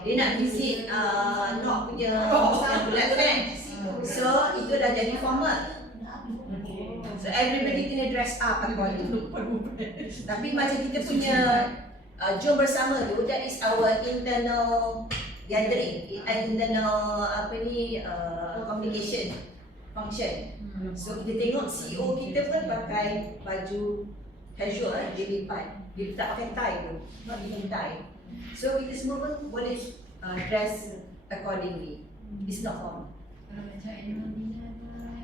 Dia nak visit Nok punya yang bulat tu kan. So itu dah jadi formal. So everybody kena dress up according. Tapi macam kita punya jom bersama tu, that is our internal gathering, internal communication function. So kita tengok CEO kita pun pakai baju casual, dia lipat. Dia tak pakai tie tu, not even tie. So kita semua pun boleh dress accordingly. It's not formal.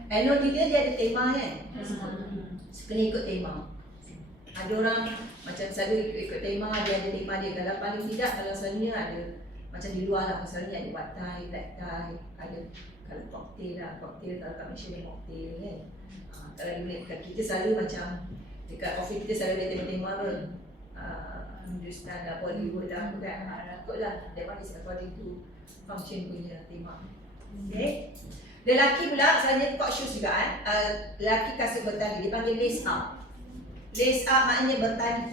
Annual dinner dia ada tema kan? So, kena ikut tema. Ada orang macam selalu ikut tema, dia ada tema dia. Kalau paling tidak, kalau selalunya ada macam di luar lah, selalunya ada white tie, black tie, ada kalau cocktail lah, cocktail kalau kat Malaysia ni cocktail kan. Kalau kita selalu macam dekat office kita selalu ada tema-tema pun. Hindustan lah, Bollywood lah, bukan rakut lah. That one is according to function punya tema. Okay. Lelaki pula, selalunya court shoes juga kan. Lelaki kasut bertali, dia panggil lace up. Lace up maknanya bertali.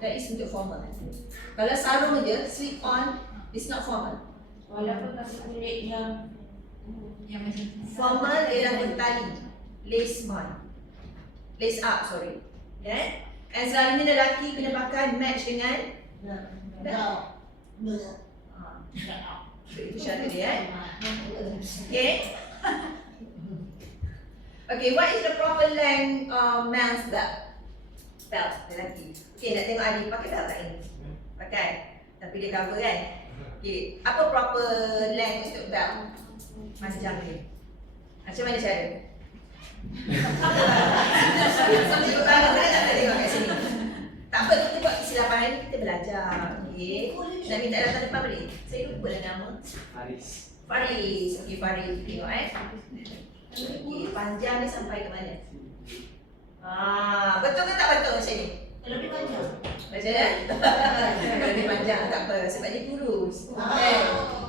That is untuk formal. Kalau sarung je, slip on, it's not formal. Walaupun kasut kulit yang macam Formal ialah bertali. Lace on. Lace up, sorry. Yeah? And selalunya lelaki kena pakai match dengan itu syarat dia Okay. Okay, what is the proper length man's belt? Belt lelaki. Okay, nak tengok Adi pakai belt tak ini? Pakai. Tapi dia cover kan? Okay, apa proper length untuk belt? Panjang dia. Macam mana cara? Cikgu tangan saya tak tengok kat sini. Tak apa, kita buat kesilapan hari ni, kita belajar. Okay. Nak minta datang depan boleh? Saya lupa lah nama. Haris. Faris. Okay, Faris. Tengok Okay, panjang ni sampai ke mana? Betul ke tak betul macam ni? lebih panjang. Macam ni? Lebih panjang, tak apa. Sebab dia kurus.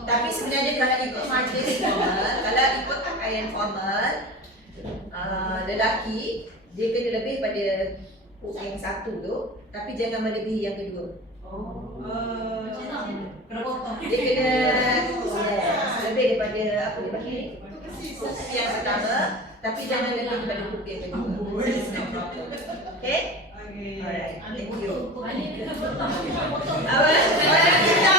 Tapi sebenarnya kalau ikut majlis formal, kalau ikut pakaian formal, lelaki dia kena lebih pada hook yang satu tu, tapi jangan melebihi yang kedua. Dia kena lebih daripada apa dia panggil hook yang pertama, tapi jangan lebih daripada hook yang kedua. Okay? Alright, thank you. Apa? Orang kita.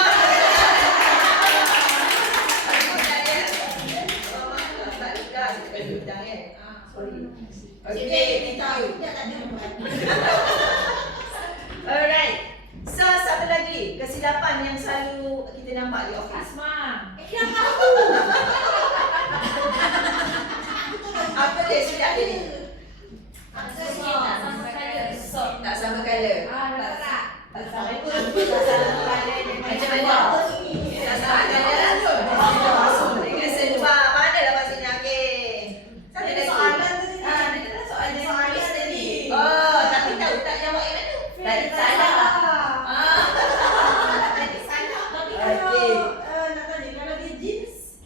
Okay, alright. So, satu lagi kesilapan yang selalu kita nampak di office. Apa dia silap dia ni? Tak sama colour. Macam mana? Tak sama colour? Dengan seluar. Mana lah maksudnya? Okay. Satu lagi. Oh, tapi tahu tak jawab yang mana? Tadi salah. Tadi salah. Tapi Okey. kalau nak tanya, kalau dia jeans,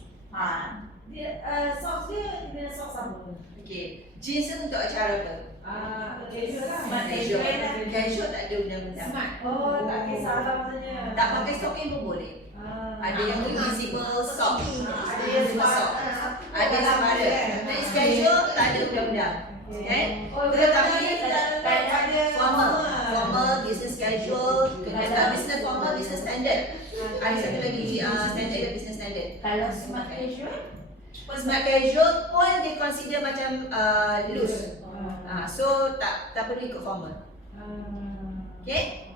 dia socks dia kena socks apa? Okay. Jeans tu untuk acara apa? Casual lah. Casual tak ada undang-undang. Oh, tak kisah lah maksudnya. Tak pakai stocking pun boleh. Ada yang invisible sock. Ada yang sock. Ada separa. Tapi casual tak ada undang-undang. Kan? Tetapi formal, business casual, business formal, business standard. Ada satu lagi standard dan business standard. Kalau smart casual? Smart casual pun dia consider macam loose. So tak perlu ikut formal. Okay?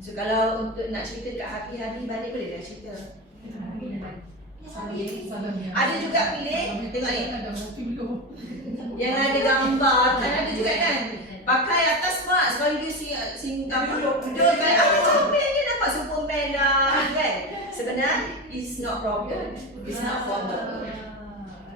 So kalau untuk nak cerita dekat hati-hati balik boleh dah cerita. Ada juga pilih, tengok ni. Yang ada gambar, kan ada juga kan. Pakai atas smart, sekali dia duduk kan. Apa comel ni nampak Superman lah kan. Sebenarnya it's not proper. It's not formal.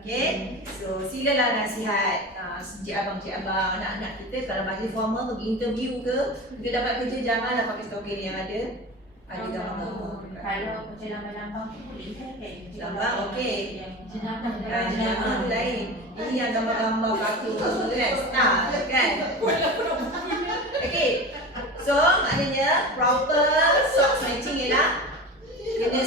Okay, so silalah nasihat cik abang, anak-anak kita kalau bagi formal pergi interview ke, kita dapat kerja janganlah pakai stocking yang ada gambar-gambar. Kalau macam lambang-lambang tu boleh kan? Lambang okey. Jenama tu lain. Ini yang gambar-gambar kartun tu kan, star kan. Okey. So maknanya proper socks matching ialah kena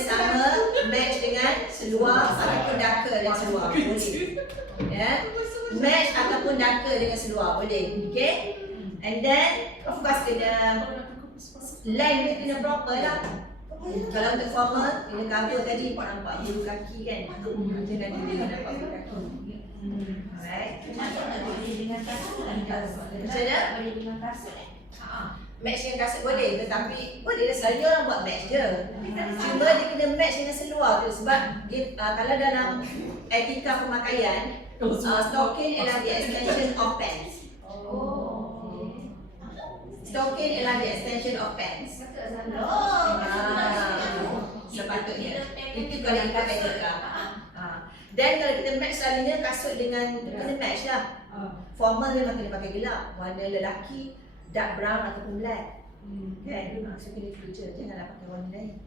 length dia kena proper lah. Kalau untuk formal, kena cover tadi nampak bulu kaki kan. Jangan dia nampak bulu kaki. Alright. Macam mana boleh dengan kasut? Macam mana? Boleh dengan kasut Match dengan kasut boleh, tetapi boleh lah, selalu orang buat match je. Cuma dia kena match dengan seluar tu sebab dia, kalau dalam etika pemakaian, stocking ialah the extension of pants. Stocking ialah the extension of pants. Sepatutnya. Itu kalau ikut etika. Dan kalau kita match selalunya kasut dengan kena match lah. Formal memang kena pakai gelap. Warna lelaki dark brown ataupun black. Kan? So kena future, janganlah pakai warna lain.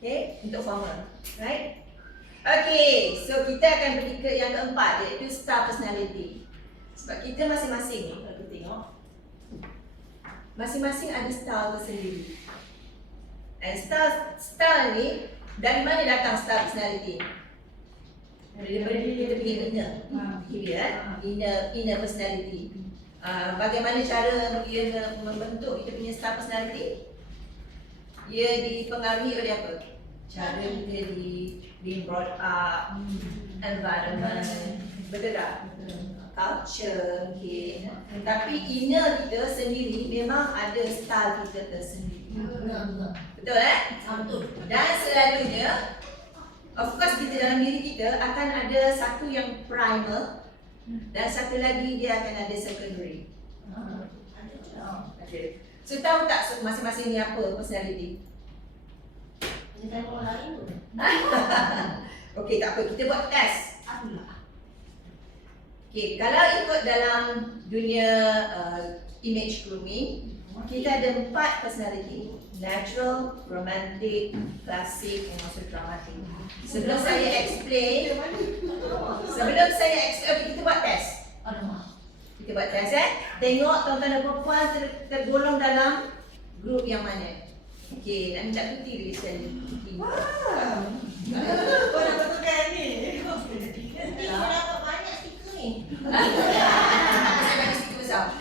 Okay, untuk formal. Right? Okay, so kita akan pergi ke yang keempat, iaitu style personality. Sebab kita masing-masing ni, kalau kita tengok, masing-masing ada style tersendiri. Dan style ni, dari mana datang style personality? Daripada kita pergi inner personality. Bagaimana cara ia membentuk kita punya style personality? Ia dipengaruhi oleh apa? Cara kita being brought up, environment, betul tak? Culture mungkin. Tapi inner kita sendiri memang ada style kita tersendiri. Betul Betul. Dan selalunya, of course kita dalam diri kita akan ada satu yang primer dan satu lagi dia akan ada secondary. Okay. So tahu tak masing-masing ni apa personality? Okey, tak apa, kita buat test. Okey, kalau ikut dalam dunia image grooming, kita ada 4 personality. Natural, romantic, classic and also dramatic. Sebelum saya explain, okay, kita buat test. Kita buat test Tengok tuan-tuan dan perempuan tergolong dalam grup yang mana. Okey, nak minta putih dulu sekali. Kau nak betulkan ni. Nanti kau dapat banyak stiker ni. Saya bagi stiker besar.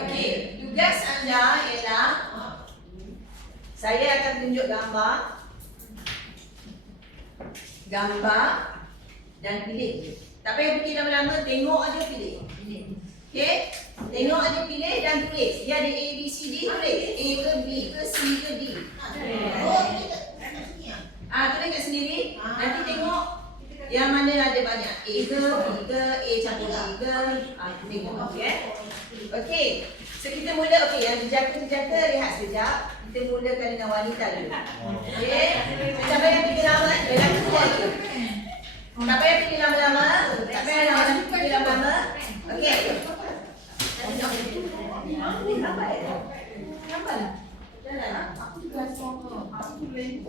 Okey, tugas anda ialah saya akan tunjuk gambar dan pilih. Tak payah fikir lama-lama, tengok aja pilih. Okey, tengok aja pilih dan tulis. Dia ada A, B, C, D, tulis. A ke B ke C ke D. Tulis kat sendiri. Nanti tengok yang mana ada banyak. A ke, B ke, A campur B ke. Tengok, okey. Okey, so kita mula, okey, yang dijangka rehat sekejap. Kita mulakan dengan wanita dulu. Okey, tak payah fikir lama, lelaki tu lagi. Tak payah fikir lama-lama. Tak payah fikir lama-lama. Okey. Nampak ya? Nampak tak? Aku juga sama. Aku boleh.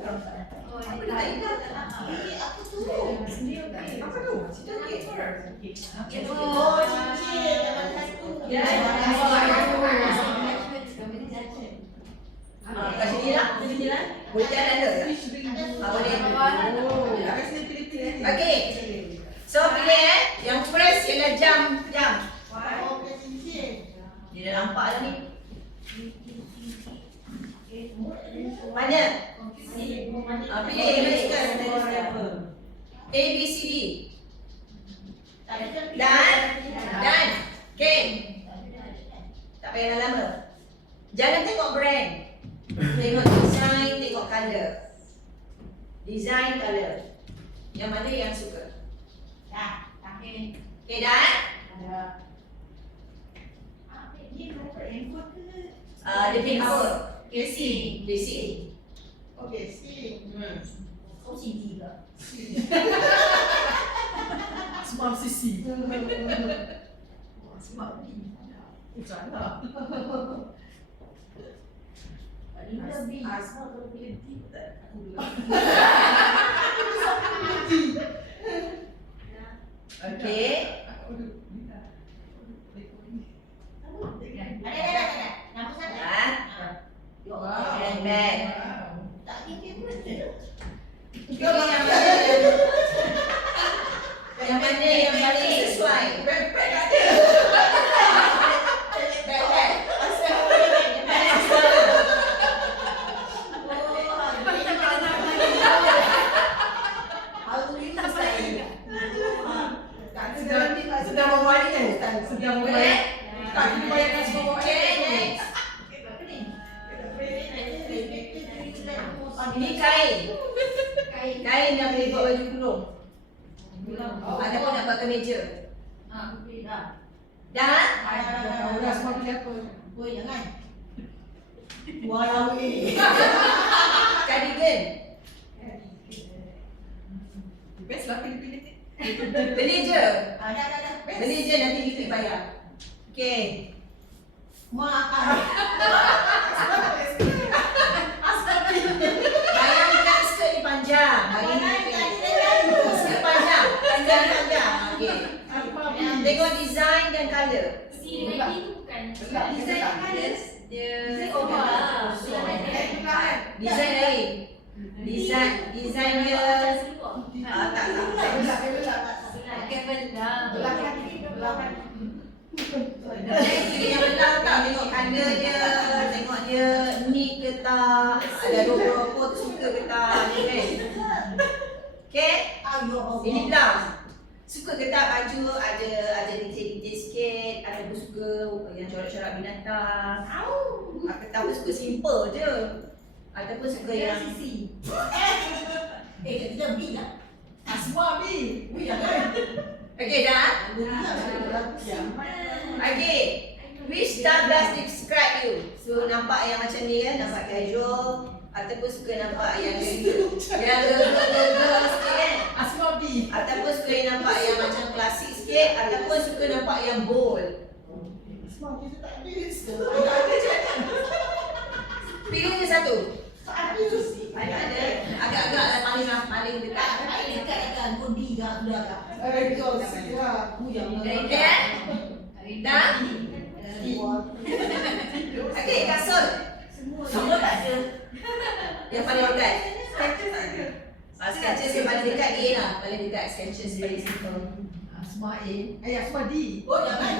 Apa dah ingat? Aku tu. Apa tu? Situ okey. Oh, cincin. Dapat satu. Kat sini lah. Boleh jalan ke? Boleh. Kat sini pilih-pilih. Okey. So pilih yang first ialah jam. Oh, punya cincin. Dia dah nampak dah ni. Mana? Pilih yang mana? A, B, C, D. Dan okay. Tak payah lama. Jangan tengok brand. Tengok design, tengok color. Design, color. Yang mana yang suka? Okay, dan? Dia punya power. Casing. Casing. Okey, sing. Oh, CD ke? Asma Sisi. Asma B. Salah. Asma kalau pilih D tak Okey. ada. Nama sana. Ya. And back. Tak kira pun ada. Yang mana yang paling sesuai? Back. Sedang membayar. Sedang membayar. Tak kita bayarkan semua. Okay, next. Ini kain. Kain yang boleh buat baju kurung. Ataupun nak buat kemeja. Dan Dah semua pilih apa? Boy jangan. Walau cardigan. best lah pilih-pilih ni. Beli je. Dah. Beli je nanti kita bayar. Okay. Makan. Bayangkan skirt ni panjang. Hari ni skirt panjang. Panjang. Okay. Tengok design dan colour. Si lagi tu bukan Design dia Design lain. Design dia tak. Pilih yang benar tak, tengok colour dia, tengok dia neat ke tak, ada logo tu suka ke tak, ni kan. Okay, ini blouse. Suka ke tak baju ada detail-detail sikit, ada pun suka yang corak-corak binatang. Ataupun suka simple je. Ataupun suka yang Kita beli lah. Asma B. okay dah. Okay, which style does describe you? So nampak yang macam ni kan, nampak casual ataupun suka nampak yang girl sikit kan? Asma B. Ataupun suka yang nampak yang macam klasik sikit ataupun suka nampak yang bold. Semua kita tak habis. Pilih je satu. Tak habis. Ada agak-agak paling dekat. Paling dekat akan body dah sudah dah. Kau siap. Okay? Dah? Okay, kasut. Semua tak ada. Yang paling dekat. Sketches Sketches yang paling dekat A lah. Paling dekat sketches paling simple. Asma A. Asma D. Oh jangan.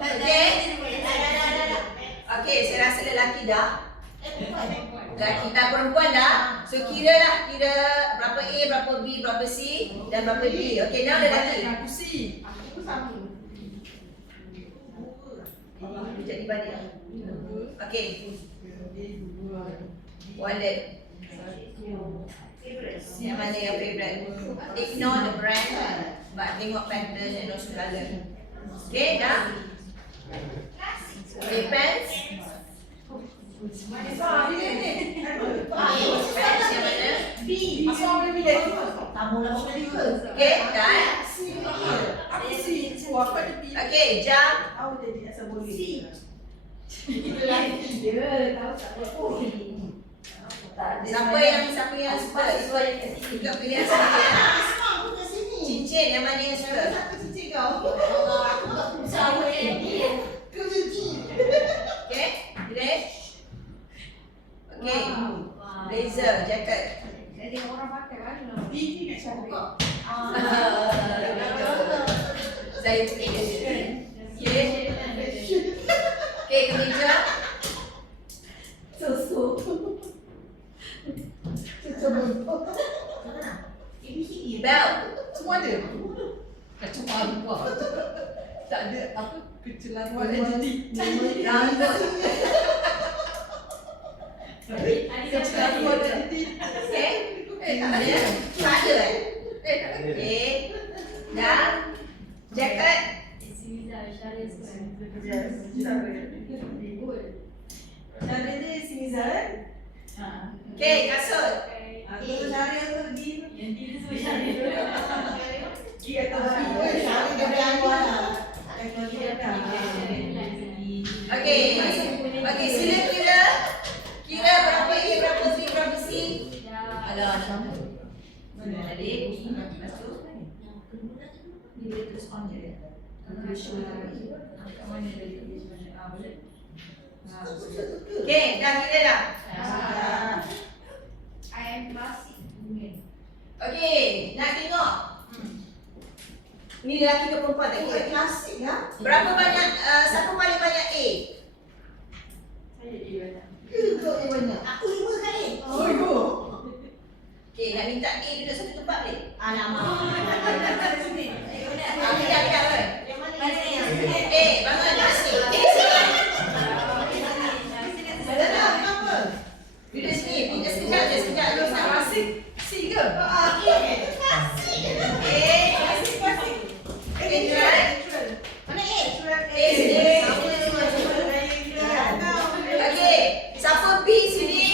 Okay? Okay, saya rasa lelaki dah. Lelaki dah, perempuan dah. So kira berapa A, berapa B, berapa C dan berapa D. Okay, now lelaki. Aku C. Aku sama. Jadi balik. Okay, wallet. Yang mana yang favourite? Ignore the brand but tengok pattern and also colour. Okay, dah? Okay, pants. Pants yang mana? B. Asma boleh pilih. Kamu lah boleh juga. Okay, dah? Aku C. Aku ada P. Okay, jam. Tahu jadi asal boleh. C. Siapa yang suka? Juga pilihan saya. Asma aku kat sini. Cincin yang mana yang suka? Satu cincin kau. Aku tak sama ni. Kau cincin. Okay, pilih. Okay, blazer, jacket. Jadi orang pakai mana? D ni nak cari. Saya pilih. Okay. Okay, kemeja. Susu. Belt. Semua ada. Cuma lupa. Tak ada apa kecelaruan identiti. Rambut. Kecelaruan identiti. Okay. Tak ada. Tak ada eh? Tak ada. Okay. Dan jacket. Cara dia Simiza kan? Okay, kasut. Aku cari untuk di. Yang tiga semua cari dulu. Dia tahu. Cari dari awal. Okay. Okay, sila kira. Kira berapa A, berapa B, berapa C. Alah, sama. Mana adik? Lepas tu ni boleh terus on je. Boleh show je. Kat mana dia tulis mana? Boleh. Okay, dah kira dah. I am klasik. Okay, nak tengok. Ni lelaki ke perempuan tak kira? Klasik ya. Berapa banyak, siapa paling banyak A? Saya dia banyak. Untuk yang mana? Aku 5 kali. Oh. Okay, nak minta A duduk satu tempat boleh? Alamak. Tidak, kan? Yang mana yang? A, bangun duduk sini. A sini. Dah kenapa? Duduk sini, pindah sekejap je, sekejap je. Klasik. C ke? Klasik. A, Klasik. Mana A? A sini. Okay, siapa B sini?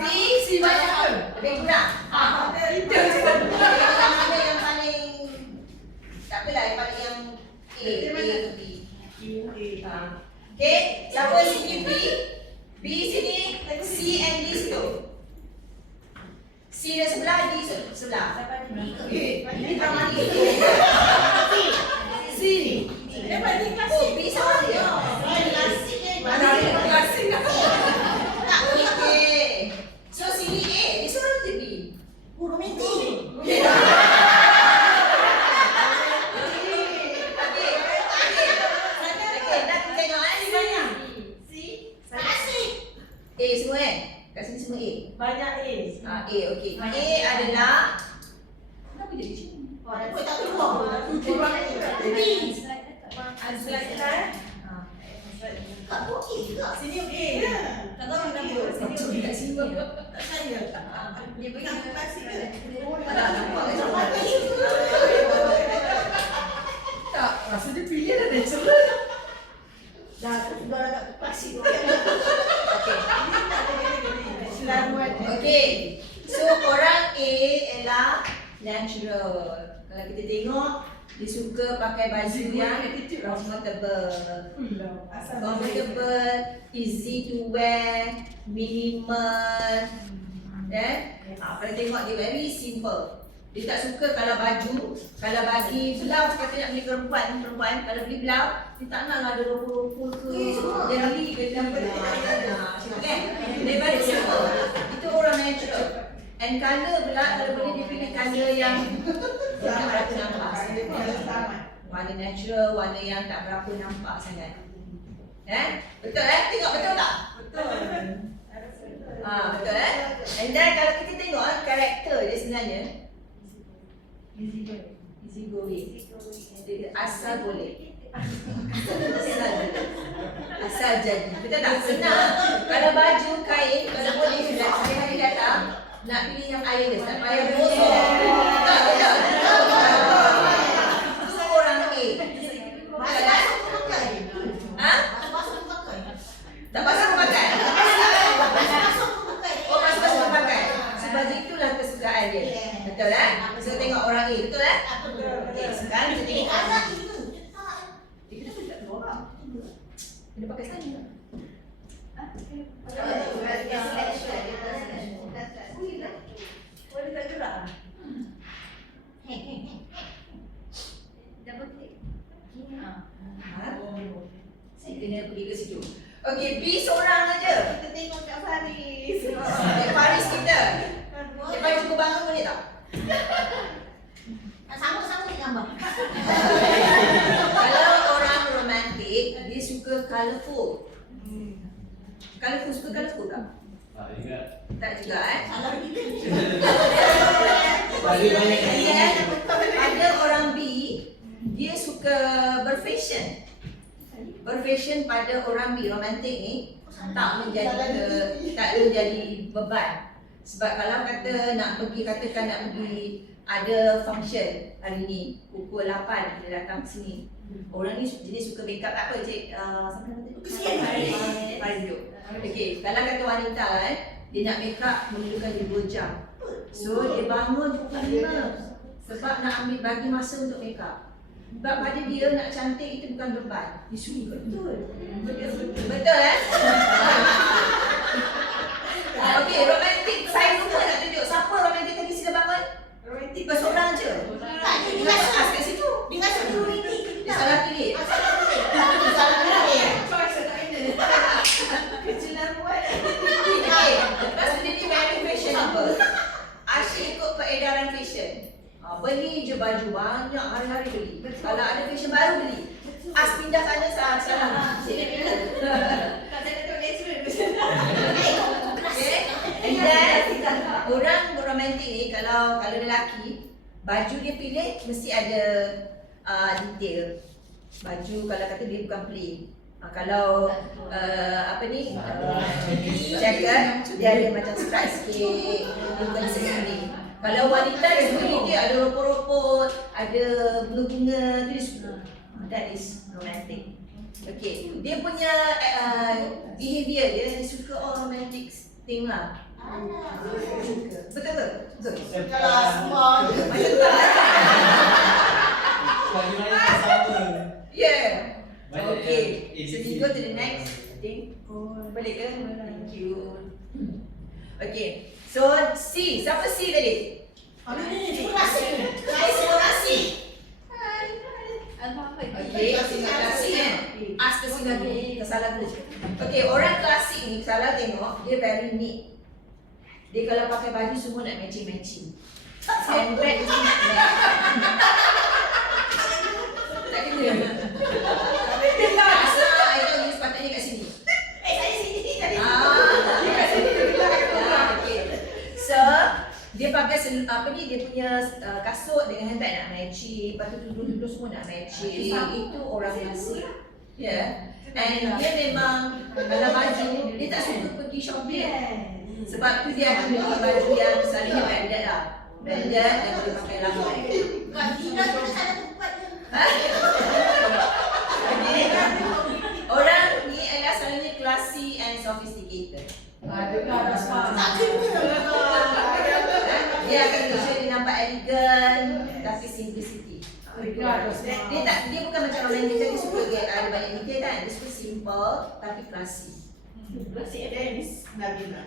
B, C banyak ke? lebih kurang. Yang mana yang paling, tak apalah, yang paling yang A ke B. Okay, siapa sini B? B sini, C and D situ. C dah sebelah, D sebelah. Ini sama ni. C. Oh, B sama dia. Klasik ni. Klasik lah. Tak, okay. So sini A, dia seorang je B. Romantik. Okay, dah kita tengok ni banyak. Klasik. A semua kan? Kat sini semua A. Banyak A. A, okey. A adalah, kenapa jadi macam ni? Aku tak tahu. B. Aku okey juga. Sini okey. Tak tahu kenapa. Sini okey. Kat sini pun. Tak saya. Dia bagi Klasik ke? Tak nampak kat sini. Tak, rasa dia pilih dah natural. Dah sudah agak klasik. Okey. So orang A ialah natural. Kalau kita tengok, dia suka pakai baju yang comfortable. Comfortable, easy to wear, minimal. Kalau tengok dia very simple. Dia tak suka kalau baju, kalau bagi blouse kata nak beli perempuan, kalau beli blouse, dia tak nak ada rumpul-rumpul ke, jari ke, macam kan? Dia very simple. Itu orang natural. And colour pula, kalau boleh dia pilih colour yang tak berapa nampak sangat. Warna natural, warna yang tak berapa nampak sangat. Betul Tengok betul tak? Betul And then kalau kita tengok karakter dia sebenarnya easy going. Dia asal boleh. Asal jadi. Betul tak? Senang. Kalau baju, kain, kalau boleh hari datang nak pilih yang air dia, tak payah gosok. Betul. Itu orang A. Tak pasal kau pakai? Oh, pasal kau pakai. Sebab itulah kesukaan dia. Betul So tengok orang A, betul Okey, sekarang kita tengok orang B. Kita tak tahu orang. Dia pakai sana. Boleh tak gerak? Double click. Saya kena pergi ke situ. Okey, B seorang aja. Kita tengok Kak Faris. Faris kita. Lepas cuba bangun boleh tak? Sama-sama ni gambar. Kalau orang romantik, dia suka colourful. Colourful, suka colourful tak? Tak ingat. Tak juga Salah kita. Bagi banyak Ada orang B, dia suka berfashion. Berfashion pada orang B romantik ni tak menjadi beban. Sebab kalau kata nak pergi, katakan nak pergi ada function hari ni pukul 8 kita datang ke sini. Orang ni jenis suka make up tak apa cik, siapa nama tadi? Kesian Faris. Faris duduk. Okey, kalau kata wanita dia nak make up memerlukan dia 2 jam. So dia bangun pukul 5 sebab nak ambil bagi masa untuk make up. Sebab pada dia nak cantik itu bukan beban. Dia suka. Betul eh? Okey, romantik. Saya lupa nak tunjuk. Siapa romantik tadi sila bangun? Romantik Seorang je. Tak, dia Pas kat situ. Dia rasa dulu ni Dia salah pilih. Choice tak ada. Kecelaruan. Okay, lepas benda ni very fashionable. Asyik ikut peredaran fashion. Beli je baju banyak, hari-hari beli. Kalau ada fashion baru beli. As pindah sana salah. Tak saya tengok natural. Okay. And then orang romantik ni kalau lelaki, baju dia pilih mesti ada detail. Baju kalau kata dia bukan plain. Kalau jacket dia ada macam stripe sikit, dia bukan sendiri. Kalau wanita dia suka detail, ada ropot-ropot, ada bunga-bunga, tu dia suka. That is romantic. Okay, dia punya behaviour dia suka all romantic thing lah. Betul ke? Betul. Kalau semua Macam tu lah. Bagaimana kita sama? Yeah. Banyak Okay, yang so we go to the next. I think. Boleh ke? Thank you. Okay, so C. Siapa C tadi? Eksplorasi. Okay, eksplorasi kan? Ask the single dulu. Salah dulu. Okay, orang klasik ni salah tengok, dia very neat. Dia kalau pakai baju semua nak matching-matching. Handbag mesti nak match. Tak kena. Asal I tahu you sepatutnya kat sini. saya sini tadi. Kat sini. Okay. So, dia pakai dia punya kasut dengan handbag nak matching, lepas tu tudung-tudung semua nak matching. Itu orang klasik. Yeah. And dia memang dalam baju, dia tak suka pergi shopping. Sebab tu dia akan beli baju yang selalunya branded lah. Branded dan boleh pakai lama. Okay. Orang ni adalah selalunya classy and sophisticated. Dia akan tunjuk dia nampak elegant tapi simplicity. Dia bukan macam orang lain, dia suka ada banyak detail kan. Dia suka simple tapi classy. Klasik Adonis Nabila.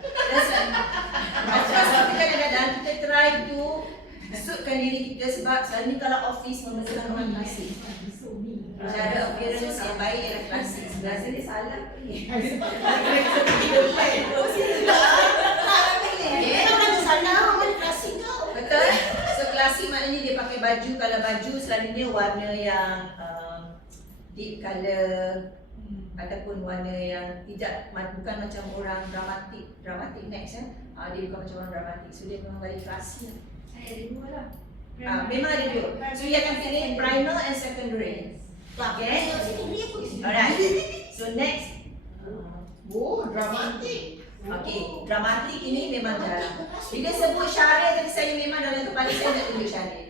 Macam kadang-kadang kita try to suitkan diri kita sebab selalunya kalau office memerlukan orang klasik. Cara appearance yang baik ialah klasik. Sebenarnya dia salah. Betul? So klasik maknanya dia pakai baju, kalau baju selalunya warna yang deep colour ataupun warna yang tidak bukan macam orang dramatic next dia bukan macam orang dramatic, so dia memang very classy. Saya ada 2 lah. Memang ada 2. So dia akan pilih primer and secondary. Okay? Alright. So next. Dramatik. Okay, dramatik ini memang jarang. Bila sebut Syaril tadi saya memang dalam kepala saya nak tunjuk Syaril.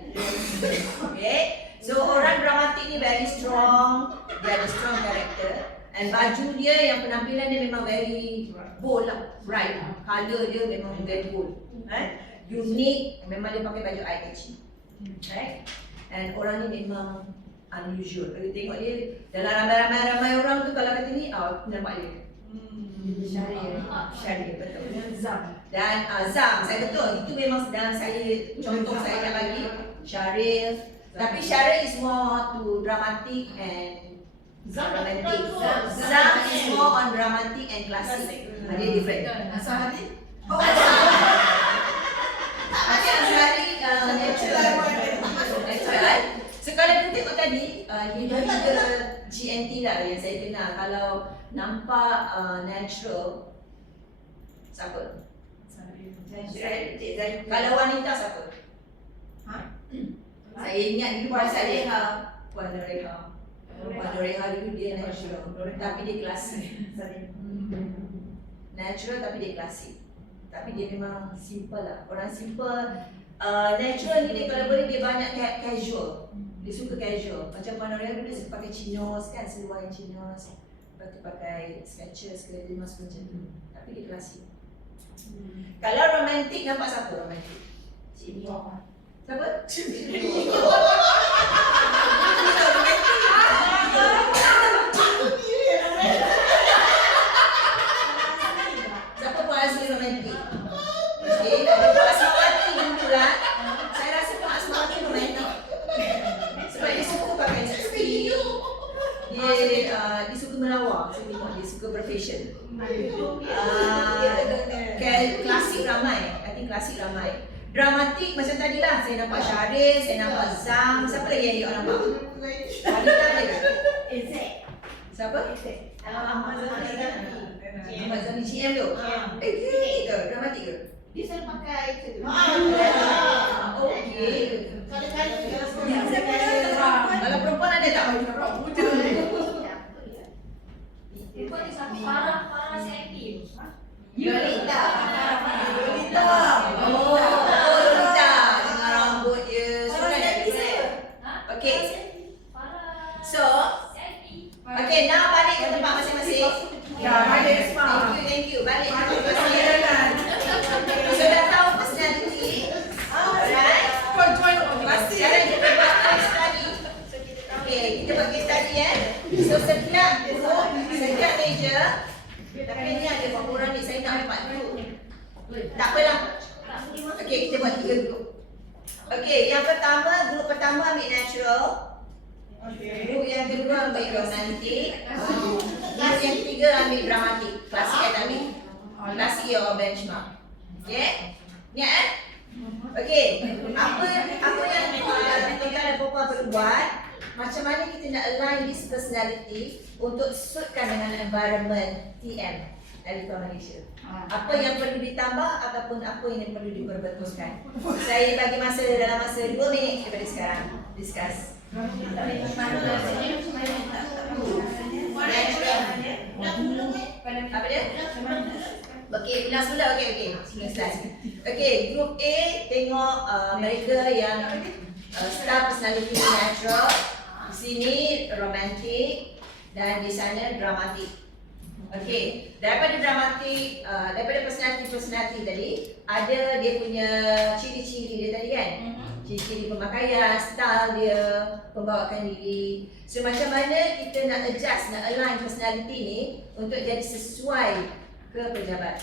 Okay, so orang dramatik ni very strong, dia ada strong character. And baju dia yang penampilan dia memang very bold lah, bright. Colour dia memang very bold. Unique, memang dia pakai baju eye catching. Right? And orang ni memang unusual. Kalau tengok dia dalam ramai-ramai orang tu kalau kata ni, nampak dia. Syaril, betul. Dan Zam, saya betul. Itu memang sedang saya, contoh saya nak bagi Syaril. Tapi Syaril is more to dramatic and romantic. Zam is more on dramatic and classic. Dia different. Azhari, natural. So kalau kita tengok tadi, dia ada GNT lah yang saya kenal. Kalau nampak natural, siapa? Kalau wanita siapa? Saya ingat dulu Puan Reha. Puan Reha dulu dia natural, tapi dia klasik. Natural tapi dia klasik. Tapi dia memang simple lah. Orang simple. Natural ni dia kalau boleh dia banyak casual. Dia suka casual. Macam Puan Reha dulu dia suka pakai chinos kan, seluar yang chinos. Lepas tu pakai Skechers ke, dia masuk macam tu. Tapi dia klasik. Kalau romantik nampak siapa romantik? Siapa? Siapa Puan Azmi romantik? Okay, kalau Puan Asmawati dulu lah. Saya rasa Puan Asmawati romantik. Sebab dia suka pakai lipstick. Dia suka melawak. Saya tengok dia suka berfashion. Klasik ramai. I think klasik ramai. Dramatik macam tadi lah. Saya nampak Syaril, saya nampak Zam. Siapa lagi yang awak nampak? Wanita ada ke? Siapa? Ahmad Zami GM tu? Dramatik ke? Dramatik ke? Dia selalu pakai itu. Okey. Kalau perempuan ada tak? Farah Saidi. Lolita. Lolita. Oh, Lolita. Dengan rambut dia. Suka tak dia? Okey. So, okey, now balik ke tempat masing-masing. Thank you. Balik ke tempat masing-masing. So, dah tahu personality. Alright. Sekarang kita buat case study. Okey, kita buat case study So, setiap group, setiap meja. Tapi ni ada berapa orang ni? Saya nak 4 group. Tak apalah. Okey, kita buat 3 group. Okey, yang pertama, group pertama ambil natural. Group yang kedua ambil romantik. Group yang ketiga ambil dramatik. Klasik kan ambil. Klasik your benchmark. Okey? Niat Okey, apa yang tuan-tuan dan puan-puan perlu buat? Macam mana kita nak align this personality untuk suitkan dengan environment TM dari Tuan Malaysia. Apa yang perlu ditambah ataupun apa yang perlu diperbetulkan. Saya bagi masa dalam masa 2 minit daripada sekarang. Discuss. Apa dia? Okey, ulang semula. Okey. Sebelum start. Okey, group A tengok mereka yang style personality natural. Di sini romantik dan di sana dramatik. Okey, daripada dramatik, daripada personality tadi, ada dia punya ciri-ciri dia tadi kan? Ciri-ciri pemakaian, style dia, pembawaan diri. So macam mana kita nak adjust, nak align personality ni untuk jadi sesuai ke pejabat.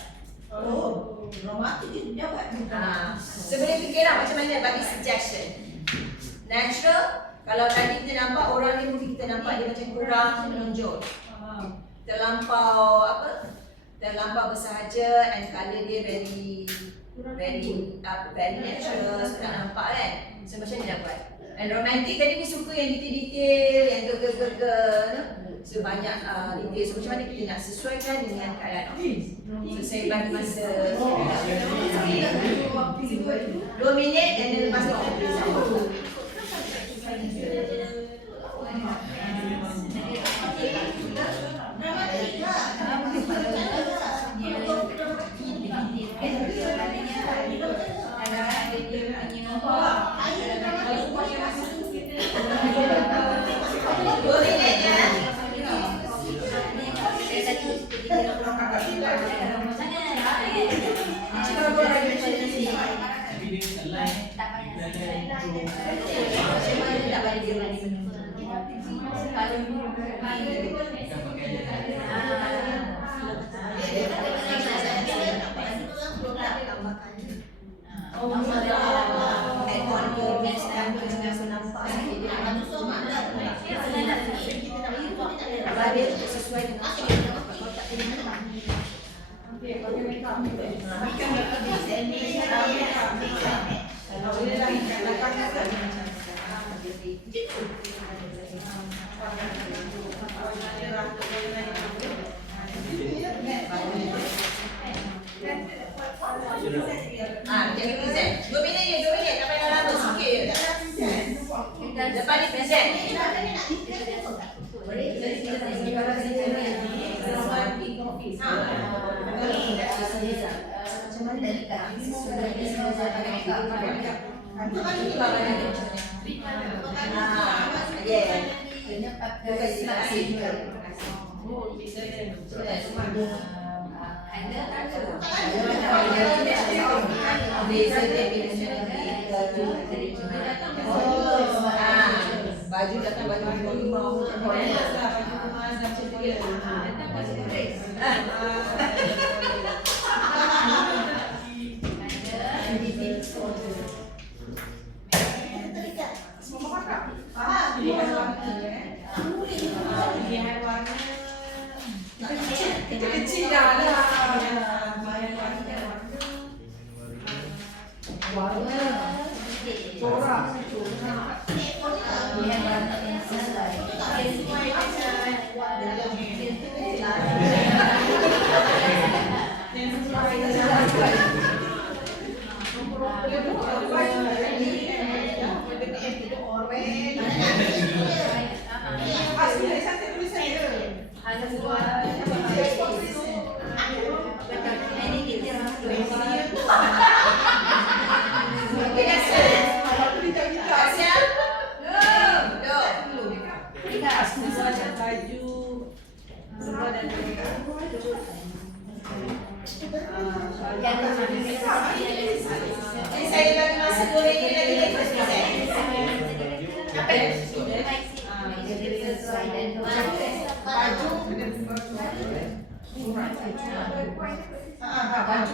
Romantik dia pejabat. So boleh fikirlah macam mana bagi suggestion. Natural, kalau tadi kita nampak orang ni mungkin kita nampak dia macam kurang menonjol. Terlampau terlampau bersahaja and colour dia very natural, so nak nampak kan. So macam ni nak buat. And romantic tadi ni suka yang detail-detail, yang gegar-gegar. So banyak detail. So macam mana kita nak sesuaikan dengan keadaan office. So saya bagi masa 2 minit dan lepas tu kita bersama. Sesuai jadi present. 2 minit je, 2 minit. Tak payah lama, sikit je. Lepas ni present. Ada tak ada? Blazer dia bila baju. Baju datang baju limau macam mana? Datang baju dress. Kita kecil dah lah. Warna. Corak. Ada buat ini kita Okey, dah siap? Dah siap? Go. Semua ada baju. Semua ada Jadi saya bagi masa 2 minit lagi lepas saya. baju. Baju.